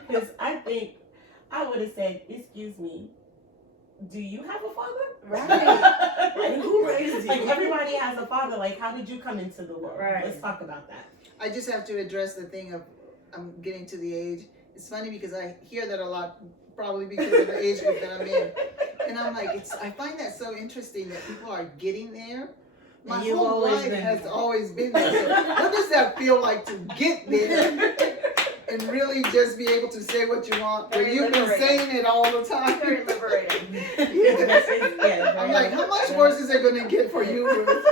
Because I think I would have said, excuse me, do you have a father? Right. Like, Who raised you? Like, everybody has a father. Like, how did you come into the world? Right. Let's talk about that. I just have to address the thing of I'm getting to the age. It's funny because I hear that a lot, probably because of the age group that I'm in. And I'm like, I find that so interesting that people are getting there. My And you've whole always life been has there. always been there. So what does that feel like to get there and really just be able to say what you want? Where Very you've been liberating. saying it all the time. Very liberating. Yeah, I'm like, how much worse is it going to get for you, Ruth?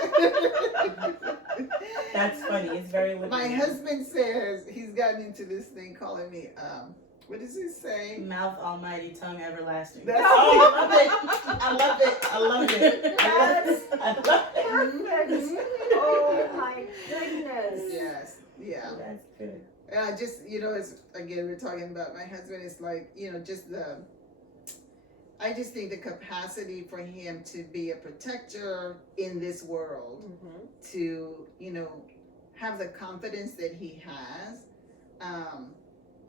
That's funny. It's very My liberating. husband says he's gotten into this thing calling me, what does he say? Mouth almighty, tongue everlasting. That's Oh, I love it. I love it. I love it. That's I love it. perfect. Oh my goodness. Yes, yeah. That's good. Just, it's, again, we're talking about my husband is like, just I just think the capacity for him to be a protector in this world, Mhm. to, have the confidence that he has.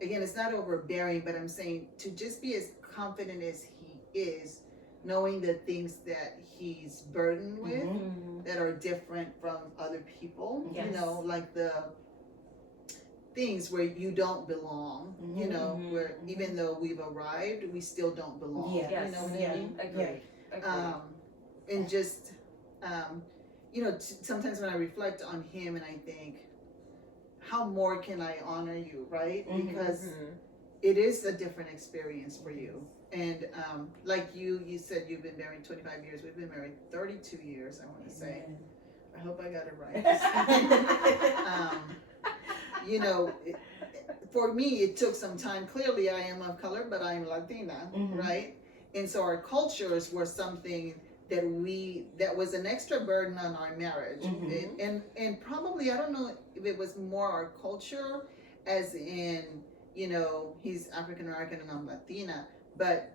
Again, it's not overbearing, but I'm saying to just be as confident as he is, knowing the things that he's burdened with Mhm. that are different from other people, Yes. like the things where you don't belong, Mhm. where even though we've arrived, we still don't belong. Yeah. Yes. You know what Yeah. I mean? Agreed. Agreed. And just, sometimes when I reflect on him and I think, how more can I honor you, right? Mhm. Because Mhm. it is a different experience for you. And like you said you've been married 25 years. We've been married 32 years, I want to say. I hope I got it right. For me, it took some time. Clearly, I am of color, but I am Latina, Mhm. right? And so our cultures were something that was an extra burden on our marriage. Mhm. And probably, I don't know if it was more our culture, as in, he's African American and I'm Latina, but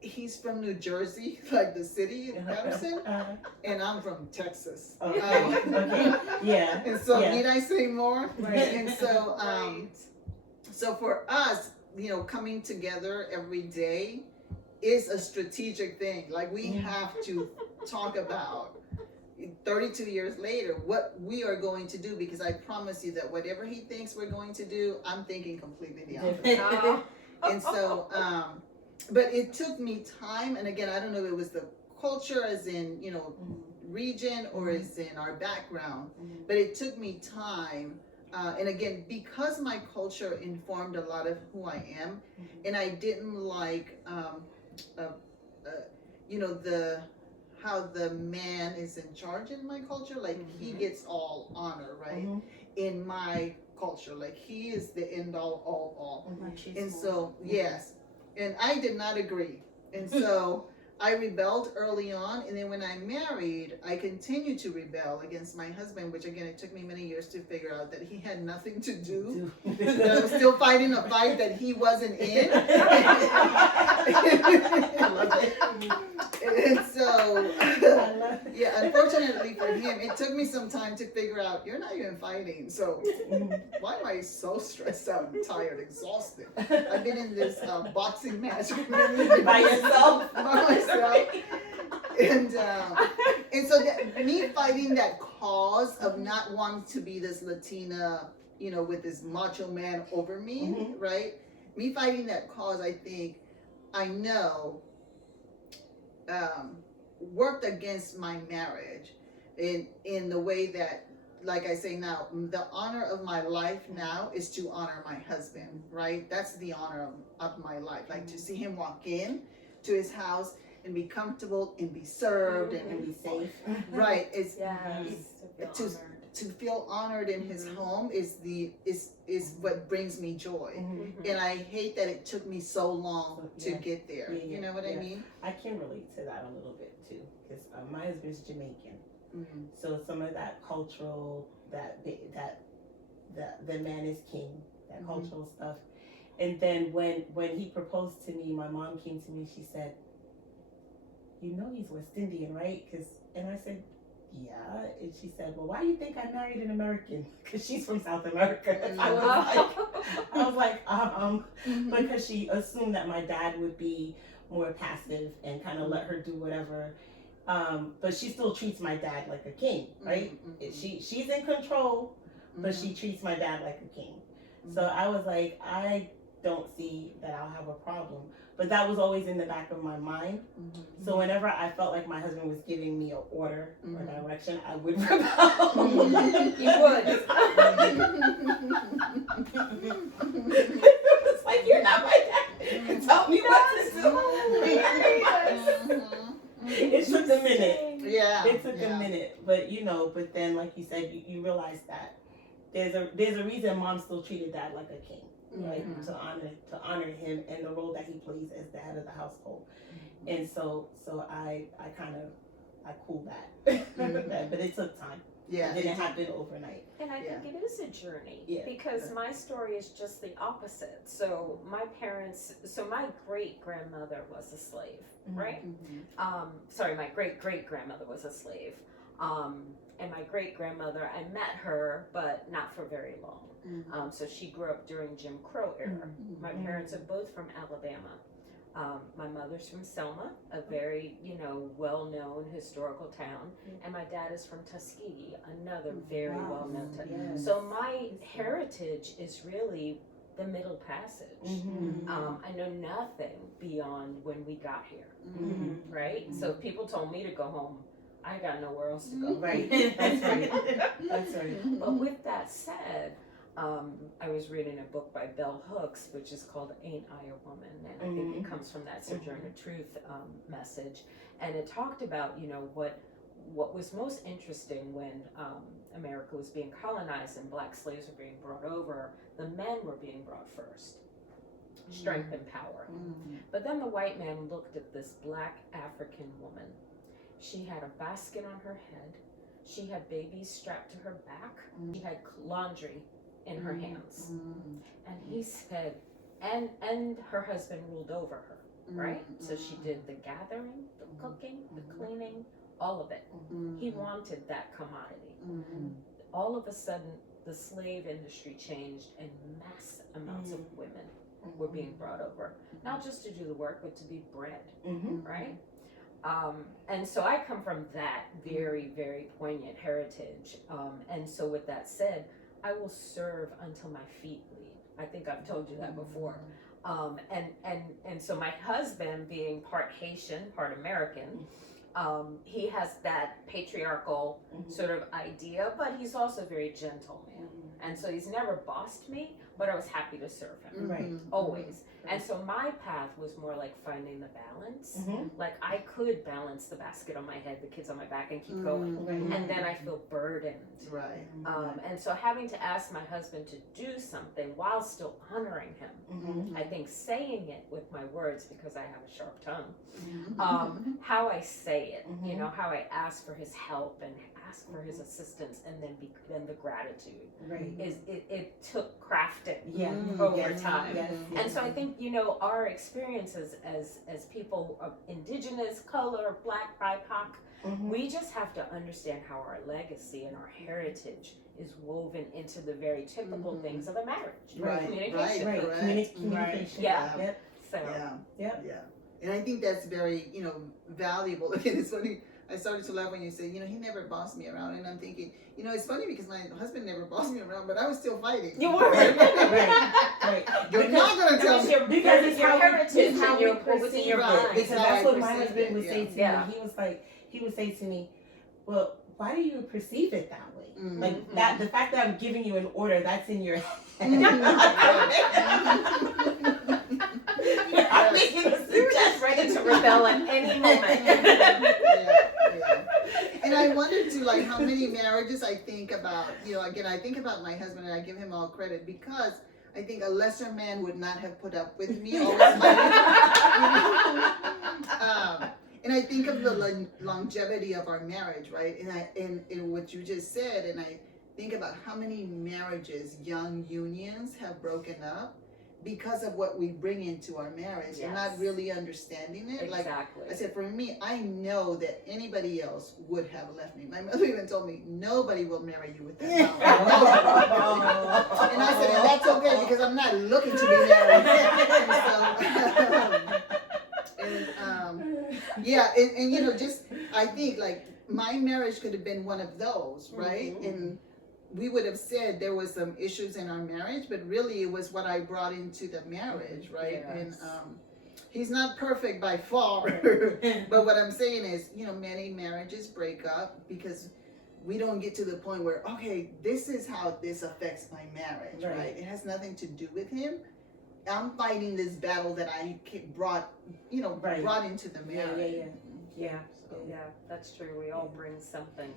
he's from New Jersey, like the city of Patterson, and I'm from Texas. Okay. Yeah. And so, Yeah. need I say more? Right. And so, Right. so for us, coming together every day is a strategic thing. Like we have to talk about 32 years later what we are going to do, because I promise you that whatever he thinks we're going to do, I'm thinking completely the opposite. Oh. And so, but it took me time, and again, I don't know if it was the culture as in, region or as in our background, but it took me time. And again, because my culture informed a lot of who I am, and I didn't like, how the man is in charge in my culture. Like he gets all honor, right? In my culture, like he is the end all. And so yes, and I did not agree, and so I rebelled early on, and then when I married, I continued to rebel against my husband, which again, it took me many years to figure out that he had nothing to do. That I was still fighting a fight that he wasn't in. And so, yeah, unfortunately for him, it took me some time to figure out, you're not even fighting, so why am I so stressed out and tired, exhausted? I've been in this boxing match by yourself. By myself. And so me fighting that cause of not wanting to be this Latina, with this macho man over me, right? Me fighting that cause, I think, I know, worked against my marriage in the way that, like I say now, the honor of my life now is to honor my husband, right? That's the honor of my life. Like to see him walk in to his house and be comfortable and be served and be safe. Right. It's to feel honored in his home is what brings me joy. And I hate that it took me so long to get there. You know what I mean? I can relate to that a little bit too, because my husband's Jamaican. So some of that cultural, that the man is king, that cultural stuff. And then when he proposed to me, my mom came to me, she said, he's West Indian, right? And I said, yeah. And she said, well, why do you think I married an American? Because she's from South America. I was like, because she assumed that my dad would be more passive and kind of let her do whatever. But she still treats my dad like a king, right? She's in control, but she treats my dad like a king. So I was like, I don't see that I'll have a problem. But that was always in the back of my mind. So whenever I felt like my husband was giving me an order or direction, I would rebel. You would. It's like, you're not my dad. Tell me what to do. It took a minute. Yeah. It took a minute. But but then like you said, you realize that there's a reason mom still treated dad like a king. Right, to honor him and the role that he plays as the head of the household. And so I cooled that. But it took time. It didn't happen overnight. And I think it is a journey because my story is just the opposite. So my great-grandmother was a slave, right? Sorry, my great-great-grandmother was a slave. And my great-grandmother, I met her, but not for very long. So she grew up during Jim Crow era. My parents are both from Alabama. My mother's from Selma, a very, well-known historical town. And my dad is from Tuskegee, another very well-known town. So my heritage is really the Middle Passage. I know nothing beyond when we got here, right? So if people told me to go home, I got nowhere else to go. Right. That's right. That's right. But with that said, I was reading a book by Bell Hooks, which is called Ain't I a Woman? And I think it comes from that Sojourner Truth message. And it talked about, what was most interesting when America was being colonized and black slaves were being brought over, the men were being brought first. Strength and power. But then the white man looked at this black African woman. She had a basket on her head. She had babies strapped to her back. She had laundry in her hands. And he said, and her husband ruled over her, right? So she did the gathering, the cooking, the cleaning, all of it. He wanted that commodity. All of a sudden, the slave industry changed and mass amounts of women were being brought over. Not just to do the work, but to be bred, right? And so I come from that very, very poignant heritage. And so with that said, I will serve until my feet bleed. I think I've told you that before. And so my husband, being part Haitian, part American, he has that patriarchal sort of idea, but he's also very gentle man. And so he's never bossed me, but I was happy to serve him. Right. Always. And so my path was more like finding the balance. Mm-hmm. Like I could balance the basket on my head, the kids on my back, and keep going. And then I feel burdened. Right. And so having to ask my husband to do something while still honoring him, I think saying it with my words, because I have a sharp tongue, how I say it, you know, how I ask for his help and ask for his assistance, and then the gratitude is it took crafting over time. And so I think, you know, our experiences as people of indigenous, color, black, BIPOC, we just have to understand how our legacy and our heritage is woven into the very typical things of a marriage. Right. Communication. Right. Communication. Yeah. Yep. So Yeah. And I think that's very, you know, valuable. Again, it's funny. I started to laugh when you said, you know, he never bossed me around. And I'm thinking, you know, it's funny because my husband never bossed me around, but I was still fighting. You were. Right. You're not going to tell me. Because it's your how heritage it's how and we your perceive your it. mind. Because that's what my husband would say to me. He would say to me, well, why do you perceive it that way? Like that, the fact that I'm giving you an order, that's in your I'm making a just ready to rebel at any moment. And I wonder too, like how many marriages I think about, you know, again, I think about my husband and I give him all credit because I think a lesser man would not have put up with me always fighting. And I think of the longevity of our marriage, right? And what you just said, and I think about how many marriages, young unions have broken up because of what we bring into our marriage and not really understanding it. Exactly. Like I said, for me, I know that anybody else would have left me. My mother even told me, nobody will marry you with that mouth. And I said, and that's okay because I'm not looking to be married. And you know, just, I think like my marriage could have been one of those, right? And we would have said there was some issues in our marriage, but really it was what I brought into the marriage, right? And he's not perfect by far, but what I'm saying is, you know, many marriages break up because we don't get to the point where, okay, this is how this affects my marriage, right? It has nothing to do with him. I'm fighting this battle that I brought into the marriage. Yeah, that's true. We all bring something.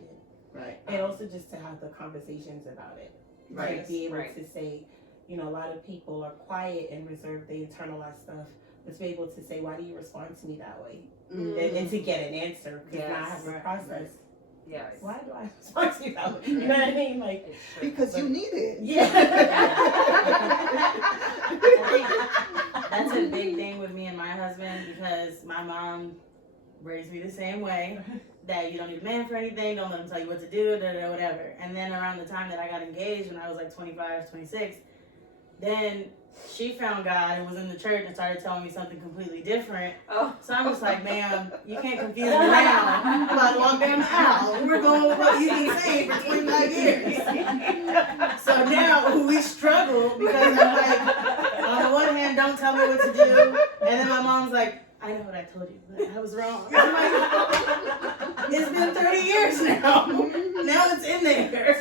Right. And also just to have the conversations about it. Right. To be able to say, you know, a lot of people are quiet and reserved, they internalize stuff. But to be able to say, why do you respond to me that way? And to get an answer, because now I have to process. Yes. Why do I respond to you that way? You know what I mean? Like, because you need it. Yeah. I think that's a big thing with me and my husband because my mom raised me the same way. That you don't need a man for anything, don't let him tell you what to do, whatever. And then around the time that I got engaged, when I was like 25, 26, then she found God and was in the church and started telling me something completely different. So I'm just like, ma'am, you can't confuse me now. I'm about to walk down the aisle. We're going with what you've been saying for 25 years. So now we struggle because I'm like, on the one hand, don't tell me what to do. And then my mom's like, I know what I told you, but I was wrong. I'm like, it's been 30 years now. Now it's in there.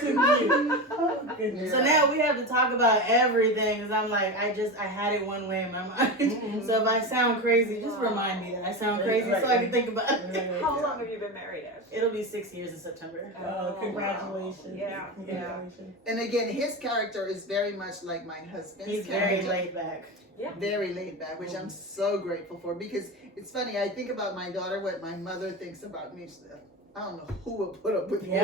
So now we have to talk about everything because I'm like, I had it one way in my mind. So if I sound crazy, just remind me that I sound crazy so I can think about it. How long have you been married at? It'll be 6 years in September. Oh, congratulations. Yeah. Congratulations. And again, his character is very much like my husband's. He's very laid back. Yeah. Very laid back, which I'm so grateful for because it's funny. I think about my daughter, what my mother thinks about me. I don't know who will put up with me.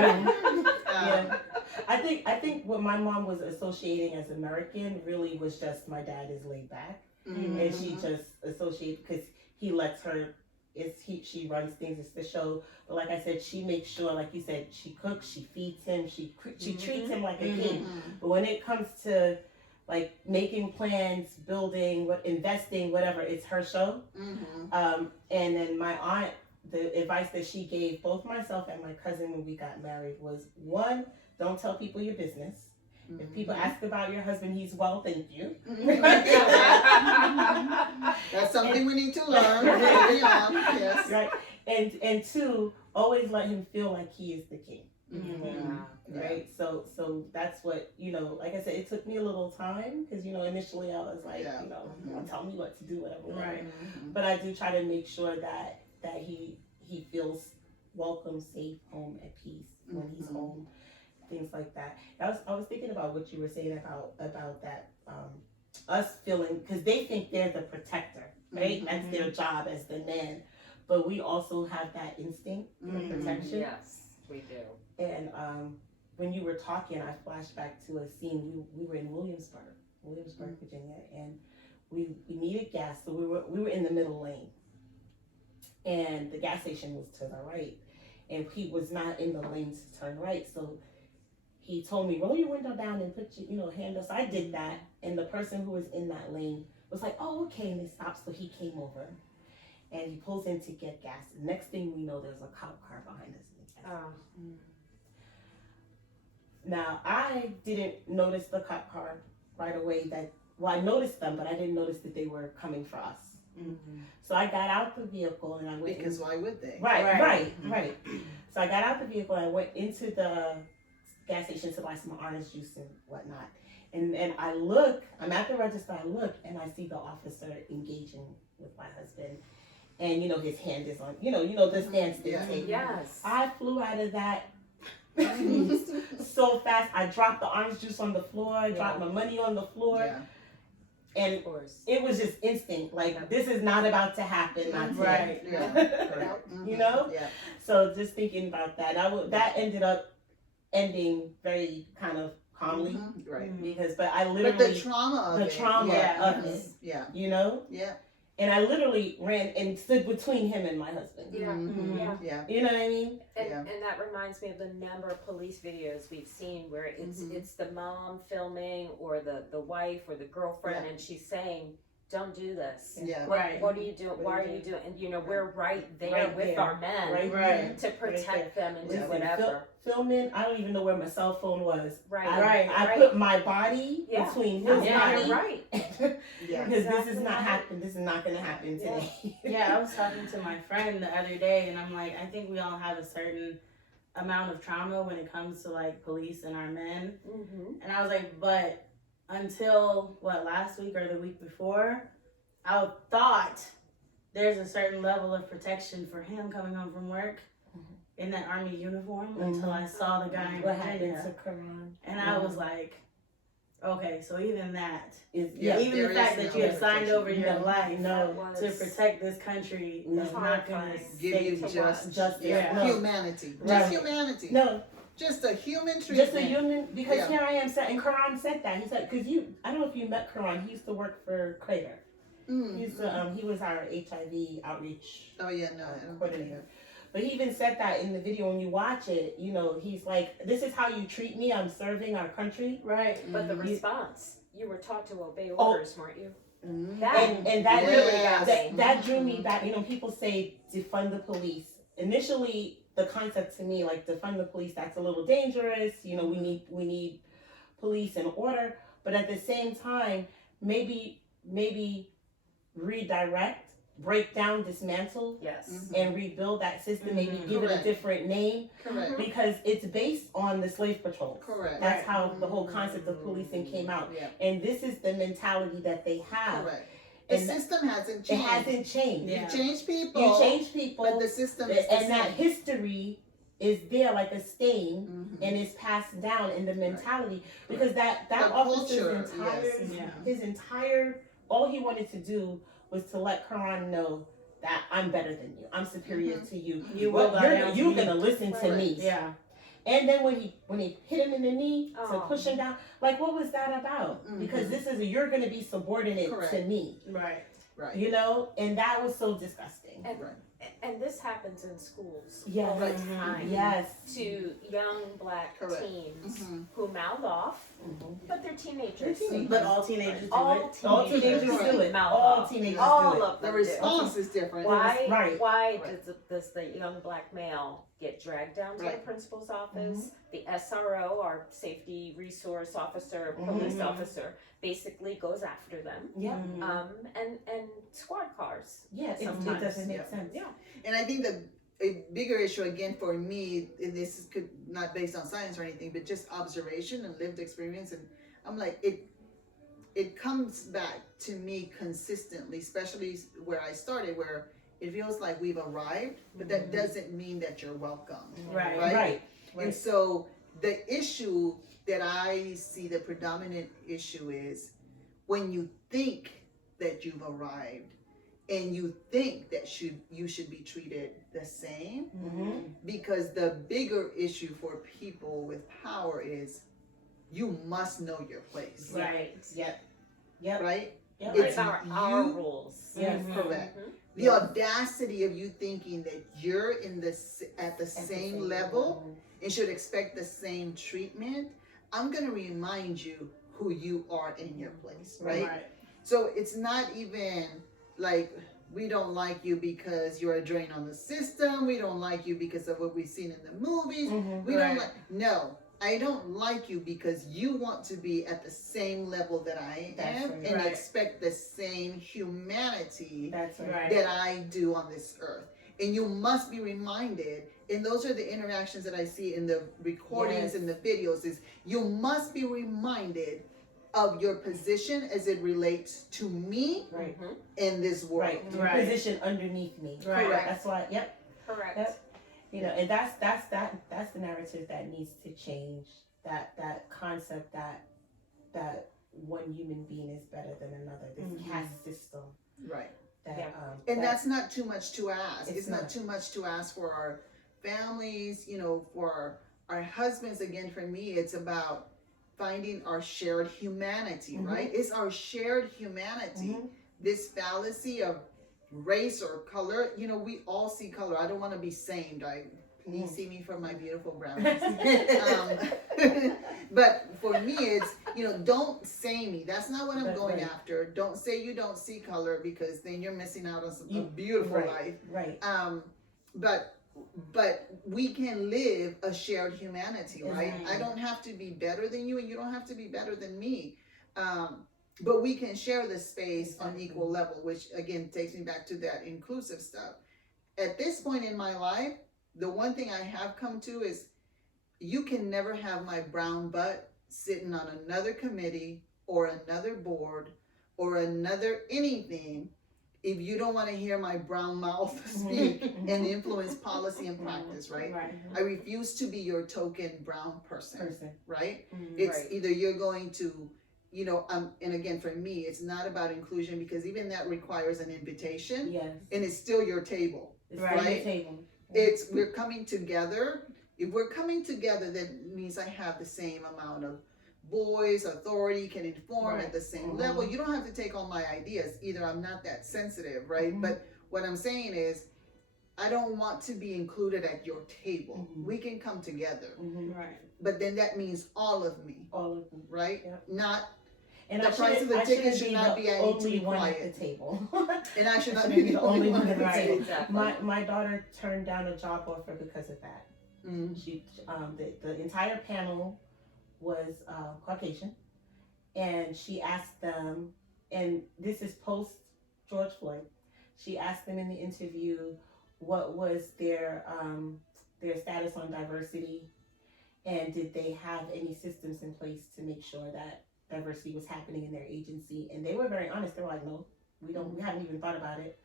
I think what my mom was associating as American really was just my dad is laid back, and she just associated because he lets her. She runs things. It's the show, but like I said, she makes sure, like you said, she cooks, she feeds him, she treats him like a king. But when it comes to like making plans, building, investing, whatever, it's her show. And then my aunt, the advice that she gave both myself and my cousin when we got married was, one, don't tell people your business. If people ask about your husband, he's well, thank you. That's something we need to learn. Yes. Right. And two, always let him feel like he is the king. Yeah. Right. So that's what, like I said, it took me a little time because, initially I was like, Yeah. tell me what to do, whatever. Right. But I do try to make sure that he feels welcome, safe, home, at peace when he's home, things like that. I was thinking about what you were saying about that, us feeling, because they think they're the protector, right? That's their job as the man, but we also have that instinct for protection. Yes, we do. And when you were talking, I flashed back to a scene. We were in Williamsburg, Virginia, and we needed gas, so we were in the middle lane, and the gas station was to the right, and he was not in the lane to turn right, so he told me, roll your window down and put your hand up. So I did that, and the person who was in that lane was like, oh, okay, and they stopped, so he came over, and he pulls in to get gas. Next thing we know, there's a cop car behind us. Now, I didn't notice the cop car right away. I noticed them, but I didn't notice that they were coming for us. So I got out the vehicle and I went. Because why would they? Right. So I got out the vehicle and I went into the gas station to buy some orange juice and whatnot. And I'm at the register, I look, and I see the officer engaging with my husband. And, his hand is on, the standstill tape. Yes. I flew out of that so fast. I dropped the orange juice on the floor, dropped my money on the floor. Yeah. And Of course. it was just instinct. Like, this is not about to happen. Not Right. today. Yeah. Yeah. So just thinking about that, that ended up ending very kind of calmly. Right. Because, but I But literally, the trauma of it. of it, Yeah. Yeah. And I literally ran and stood between him and my husband. Yeah. Yeah. You know what I mean? And that reminds me of the number of police videos we've seen where it's the mom filming or the wife or the girlfriend, and she's saying, "Don't do this. Yeah. What are you doing? Why are you doing?" And we're right there with our men Right. to protect them and do Listen, whatever. Filming, I don't even know where my cell phone was. I Right. put my body between his You're body. right. Yeah. Because this is not happening. This is not going to happen today. Yeah, I was talking to my friend the other day, and I'm like, I think we all have a certain amount of trauma when it comes to like police and our men. And I was like, but until last week or the week before, I thought there's a certain level of protection for him coming home from work in that army uniform until I saw the guy in What happened Virginia. to Karan? And I was like, okay, so even that Is even the fact that you have signed over your No, life no. to protect this country is not going to Give you just no. humanity. Right. Just humanity. No, Just a human treatment. just a human, because here I am, and Karan said that. He said, because I don't know if you met Karan, he used to work for Crater. He was our HIV outreach Oh yeah, no, I don't coordinator. But he even said that in the video. When you watch it, he's like, this is how you treat me. I'm serving our country. right. But the response, you were taught to obey orders, weren't you? Mm-hmm. And that really Yes. got me. that drew me back. People say defund the police. Initially, the concept to me, like defund the police, that's a little dangerous. We need police and order. But at the same time, maybe redirect, break down, dismantle, Yes. and rebuild that system. Maybe give it a Correct. different name, Correct. because it's based on the slave patrols. Correct. That's how the whole concept of policing came out. Yeah. And this is the mentality that they have. Correct. The And system hasn't It changed. hasn't changed. Yeah. You change people. You change people, But the system is the and that same. history is there like a stain, Mhm. and is passed down in the mentality, because that The officer's culture, entire yes. Yeah. his entire, all he wanted to do was to let Karan know that I'm better than you, I'm superior to you. You will bow down to You're me. gonna listen to me. Yeah. And then when he hit him in the knee to Oh. push him down, like, what was that about? Mhm. Because this is you're gonna be subordinate Correct. to me, Right. Right. and that was so disgusting. Right. And this happens in schools Yes. all the Right. time. Yes. To young black Correct. teens Mhm. who mouth off, but they're teenagers. But all teenagers do All it. All teenagers Right. do it. Mouth All off. teenagers All do it. of The them response is different. do. Why? Right. Why Right. does the young black male get dragged down to Right. the principal's office? The SRO, our safety resource officer, police Mhm. officer, basically goes after them. Yeah. And squad cars. Yeah. It Sometimes. doesn't make Yeah. sense. Yeah. And I think that a bigger issue again for me, and this could not based on science or anything, but just observation and lived experience. And I'm like, it comes back to me consistently, especially where I started, where it feels like we've arrived, but that doesn't mean that you're welcome. Right. And so the issue that I see, the predominant issue is when you think that you've arrived and you think that you should be treated the same, because the bigger issue for people with power is you must know your place. Right. Yep. Right? Yep. It's our rules. Yes. Correct. Mhm. The audacity of you thinking that you're at the same level and should expect the same treatment. I'm going to remind you who you are in your place, right? So it's not even like we don't like you because you're a drain on the system. We don't like you because of what we've seen in the movies. We don't like, no, I don't like you because you want to be at the same level that I am and expect the same humanity that I do on this earth. And you must be reminded, and those are the interactions that I see in the recordings and the videos, is you must be reminded of your position as it relates to me in this world. Your position underneath me. Correct. That's why. Correct. Yep. You know, and that's the narrative that needs to change. That concept that one human being is better than another. This caste system. Right. And that's not too much to ask. It's not not too much to ask for our families, for our husbands. Again, for me, it's about finding our shared humanity, right? It's our shared humanity. This fallacy of race or color, we all see color. I don't want to be samed. Please see me for my beautiful brownies. But for me, it's, don't say me. That's not what I'm going after. Don't say you don't see color, because then you're missing out on a beautiful life. Right. But we can live a shared humanity, right? I don't have to be better than you, and you don't have to be better than me. But we can share the space on equal level, which again takes me back to that inclusive stuff. At this point in my life, the one thing I have come to is you can never have my brown butt sitting on another committee or another board or another anything if you don't want to hear my brown mouth speak and influence policy and practice, right? I refuse to be your token brown person. Right? It's either you're going to, and again, for me, it's not about inclusion, because even that requires an invitation. And it's still your table. Right? We're coming together. If we're coming together, that means I have the same amount of voice, authority, can inform at the same level. You don't have to take all my ideas. Either I'm not that sensitive, right? But what I'm saying is, I don't want to be included at your table. We can come together. But then that means all of me. Right? Not. And the price of the ticket should not be I need to be quiet at the table. And I should not be the only one at the table. Exactly. My daughter turned down a job offer because of that. She the entire panel was Caucasian, and she asked them, and this is post George Floyd. She asked them in the interview what was their status on diversity, and did they have any systems in place to make sure that diversity was happening in their agency. And they were very honest. They were like, no, we haven't even thought about it.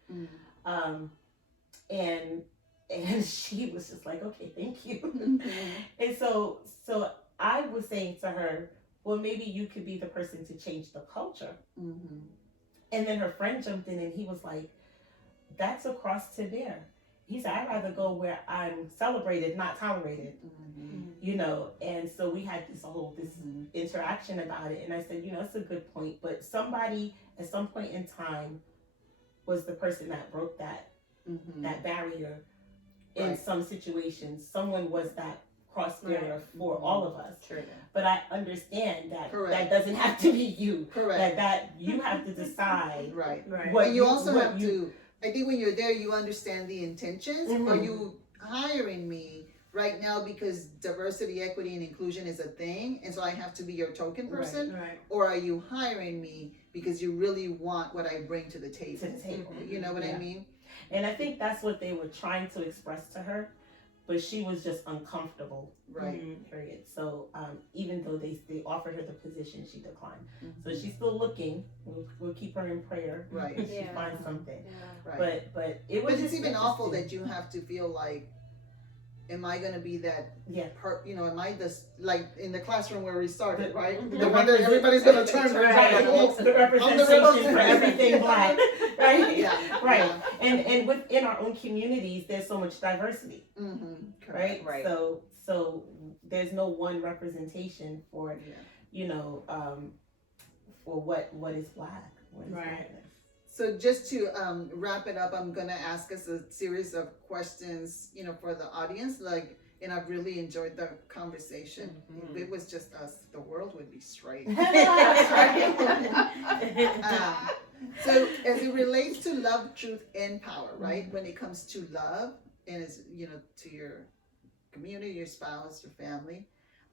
And she was just like, okay, thank you. And so I was saying to her, well, maybe you could be the person to change the culture. And then her friend jumped in and he was like, that's a cross to bear. He said, I'd rather go where I'm celebrated, not tolerated. And so we had this interaction about it. And I said, it's a good point, but somebody at some point in time was the person that broke that barrier. In some situations, someone was that cross barrier for all of us. But I understand that that doesn't have to be you. That you have to decide. And you also have to, I think when you're there, you understand the intentions. Are you hiring me right now because diversity, equity, and inclusion is a thing, and so I have to be your token person? Or are you hiring me because you really want what I bring to the table? You know what I mean? And I think that's what they were trying to express to her, but she was just uncomfortable. Right. Period. So even though they offered her the position, she declined. Mhm. So she's still looking. We'll keep her in prayer. Right. She Yeah. finds something. Yeah. Right. But it was. But it's just even awful interesting. that you have to feel like, am I going to be that Yeah. am I this, like in the classroom where we started, right? Mhm. The one that everybody's going to turn Right. around. Like, The representation for everything black. Right. Yeah. Right. And within our own communities, there's so much diversity. Mm-hmm. Right. Right. So there's no one representation for for what is black. What is Right. blackness. So just to wrap it up, I'm going to ask us a series of questions, for the audience. And I've really enjoyed the conversation. If it was just us, the world would be straight. So as it relates to love, truth, and power, right? When it comes to love, and it's, to your community, your spouse, your family,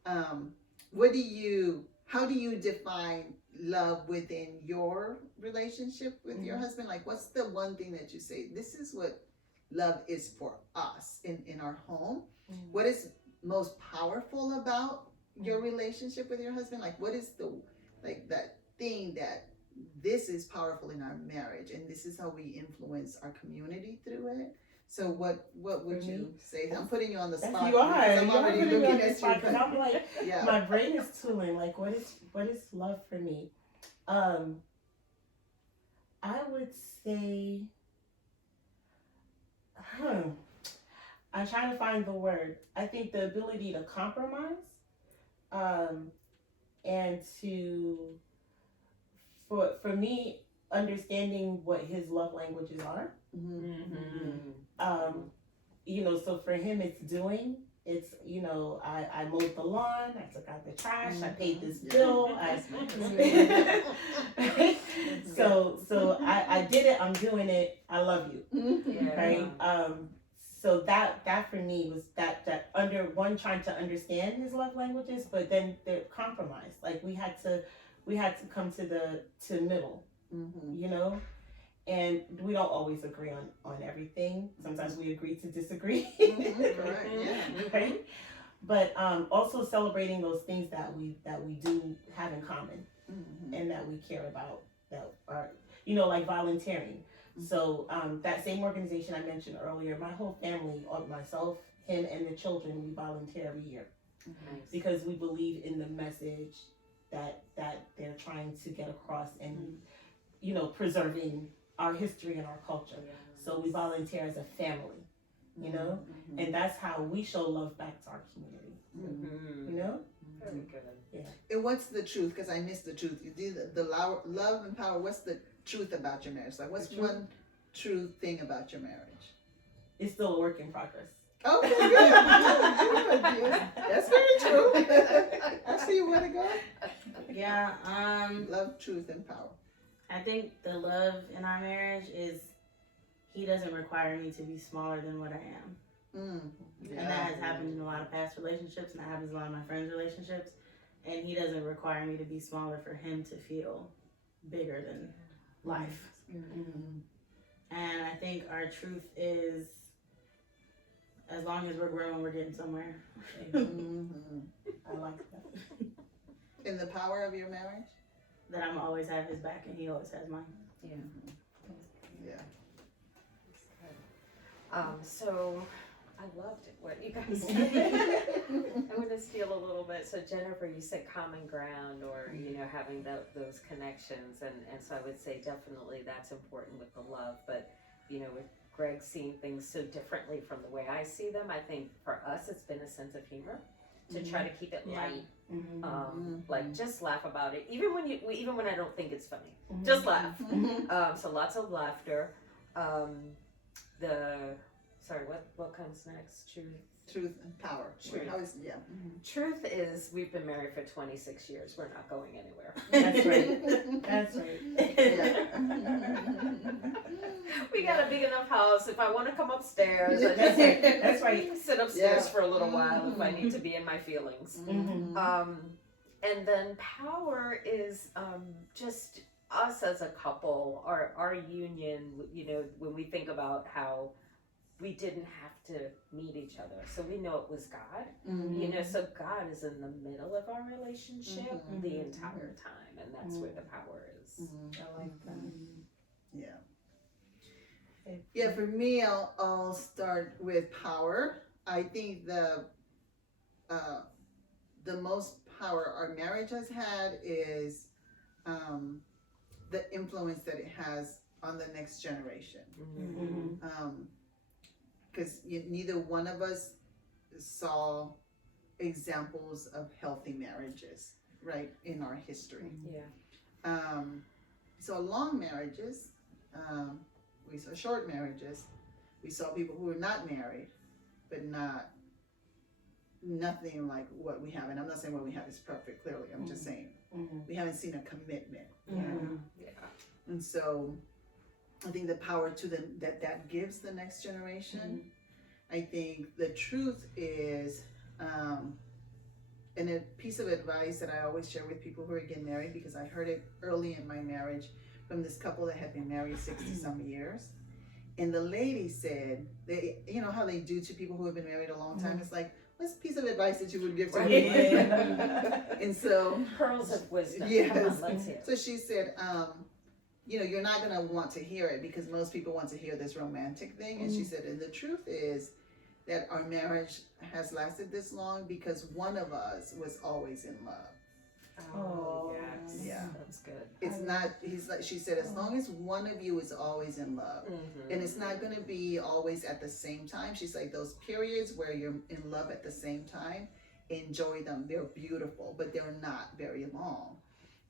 how do you define love within your relationship with your husband? Like, what's the one thing that you say, this is what love is for us in our home? What is most powerful about your relationship with your husband? Like, what is that thing that this is powerful in our marriage, and this is how we influence our community through it? So what would you say? I'm putting you on the spot. You are. I'm already You're looking on the at spot you. because I'm like, Yeah. my brain is tooling. Like, what is love for me? I would say, I'm trying to find the word. I think the ability to compromise, and for me, understanding what his love languages are. So for him, it's doing. It's, I mowed the lawn, I took out the trash, I paid this bill, so I did it, I'm doing it, I love you, right? So that for me was that under one, trying to understand his love languages, but then the compromise, like we had to come to middle, and we don't always agree on everything. Sometimes we agree to disagree. Correct. Yeah. Right? But also celebrating those things that we do have in common, and that we care about, that are, like volunteering. So that same organization I mentioned earlier, my whole family, myself, him, and the children, we volunteer every year because we believe in the message that they're trying to get across, and preserving our history and our culture. So we volunteer as a family, and that's how we show love back to our community. Very good. Yeah. And what's the truth? Because I missed the truth. You do the love and power. What's the truth about your marriage? Like, what's one true thing about your marriage? It's still a work in progress. Okay, good. Yes, that's very true. I see where to go. Yeah. Love, truth, and power. I think the love in our marriage is he doesn't require me to be smaller than what I am. Yeah. And that has happened in a lot of past relationships, and that happens in a lot of my friends' relationships. And he doesn't require me to be smaller for him to feel bigger than life. And I think our truth is, as long as we're growing, we're getting somewhere. I like that. And the power of your marriage? That I'm always have his back and he always has mine. Yeah. So I loved what you guys said. I'm going to steal a little bit. So Jennifer, you said common ground, or having those connections, and so I would say definitely that's important with the love. But with Greg seeing things so differently from the way I see them, I think for us it's been a sense of humor to try to keep it light. Like, just laugh about it, even when I don't think it's funny. Just laugh. So lots of laughter. What comes next? Truth and power. Truth. How is, Truth is, we've been married for 26 years. We're not going anywhere. That's right. That's right. We got a big enough house. If I want to come upstairs, I That's just right. That's right. sit upstairs for a little while if I need to be in my feelings. And then power is just us as a couple, our union, you know, when we think about how we didn't have to meet each other, so we know it was God. You know, so God is in the middle of our relationship the entire time, and that's where the power is. I like that. Yeah. Yeah, for me, I'll start with power. I think the most power our marriage has had is the influence that it has on the next generation. Because neither one of us saw examples of healthy marriages, right, in our history. Yeah. We saw long marriages, we saw short marriages, we saw people who were not married, but nothing like what we have. And I'm not saying what we have is perfect, clearly. I'm just saying we haven't seen a commitment. Yeah. And so I think the power to that gives the next generation. I think the truth is, and a piece of advice that I always share with people who are getting married, because I heard it early in my marriage from this couple that had been married 60 some years. And the lady said, you know how they do to people who have been married a long time? It's like, what's a piece of advice that you would give to me? And so, Pearls of wisdom. yes. Come on, let's hear it. So she said, you know, you're not going to want to hear it because most people want to hear this romantic thing. And she said, and the truth is that our marriage has lasted this long because one of us was always in love. Oh, yes. Yeah. That's good. It's not, she said, as long as one of you is always in love, and it's not going to be always at the same time. She's like, those periods where you're in love at the same time, enjoy them. They're beautiful, but they're not very long.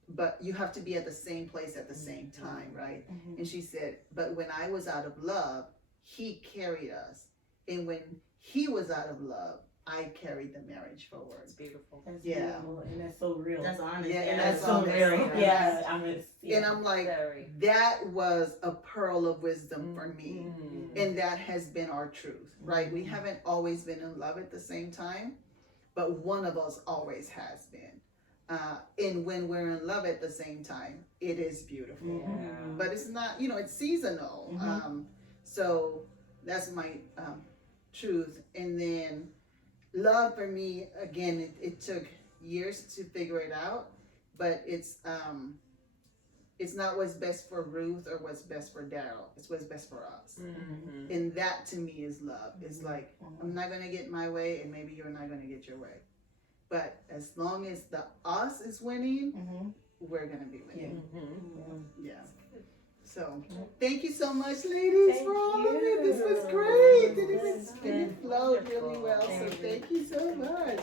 But you have to be at the same place at the same time, right? And she said, but when I was out of love, he carried us. And when he was out of love, I carried the marriage forward. It's beautiful. That's Yeah. beautiful, and that's so real. That's honest. Yeah, and That's that's so honest. real. Yes. Yeah, I mean, yeah. And I'm like, Very. that was a pearl of wisdom for me. And that has been our truth, right? We haven't always been in love at the same time, but one of us always has been. And when we're in love at the same time, it is beautiful. Yeah. But it's not, you know, it's seasonal. So that's my truth. And then love for me, again, it took years to figure it out, but it's not what's best for Ruth or what's best for Daryl. It's what's best for us. And that to me is love. It's like, I'm not going to get my way and maybe you're not going to get your way. But as long as the us is winning, we're going to be winning. Yeah. So, thank you so much, ladies, Thank for all of you. it. This was great. This has And been it flowed really wonderful. well. So, thank you so much.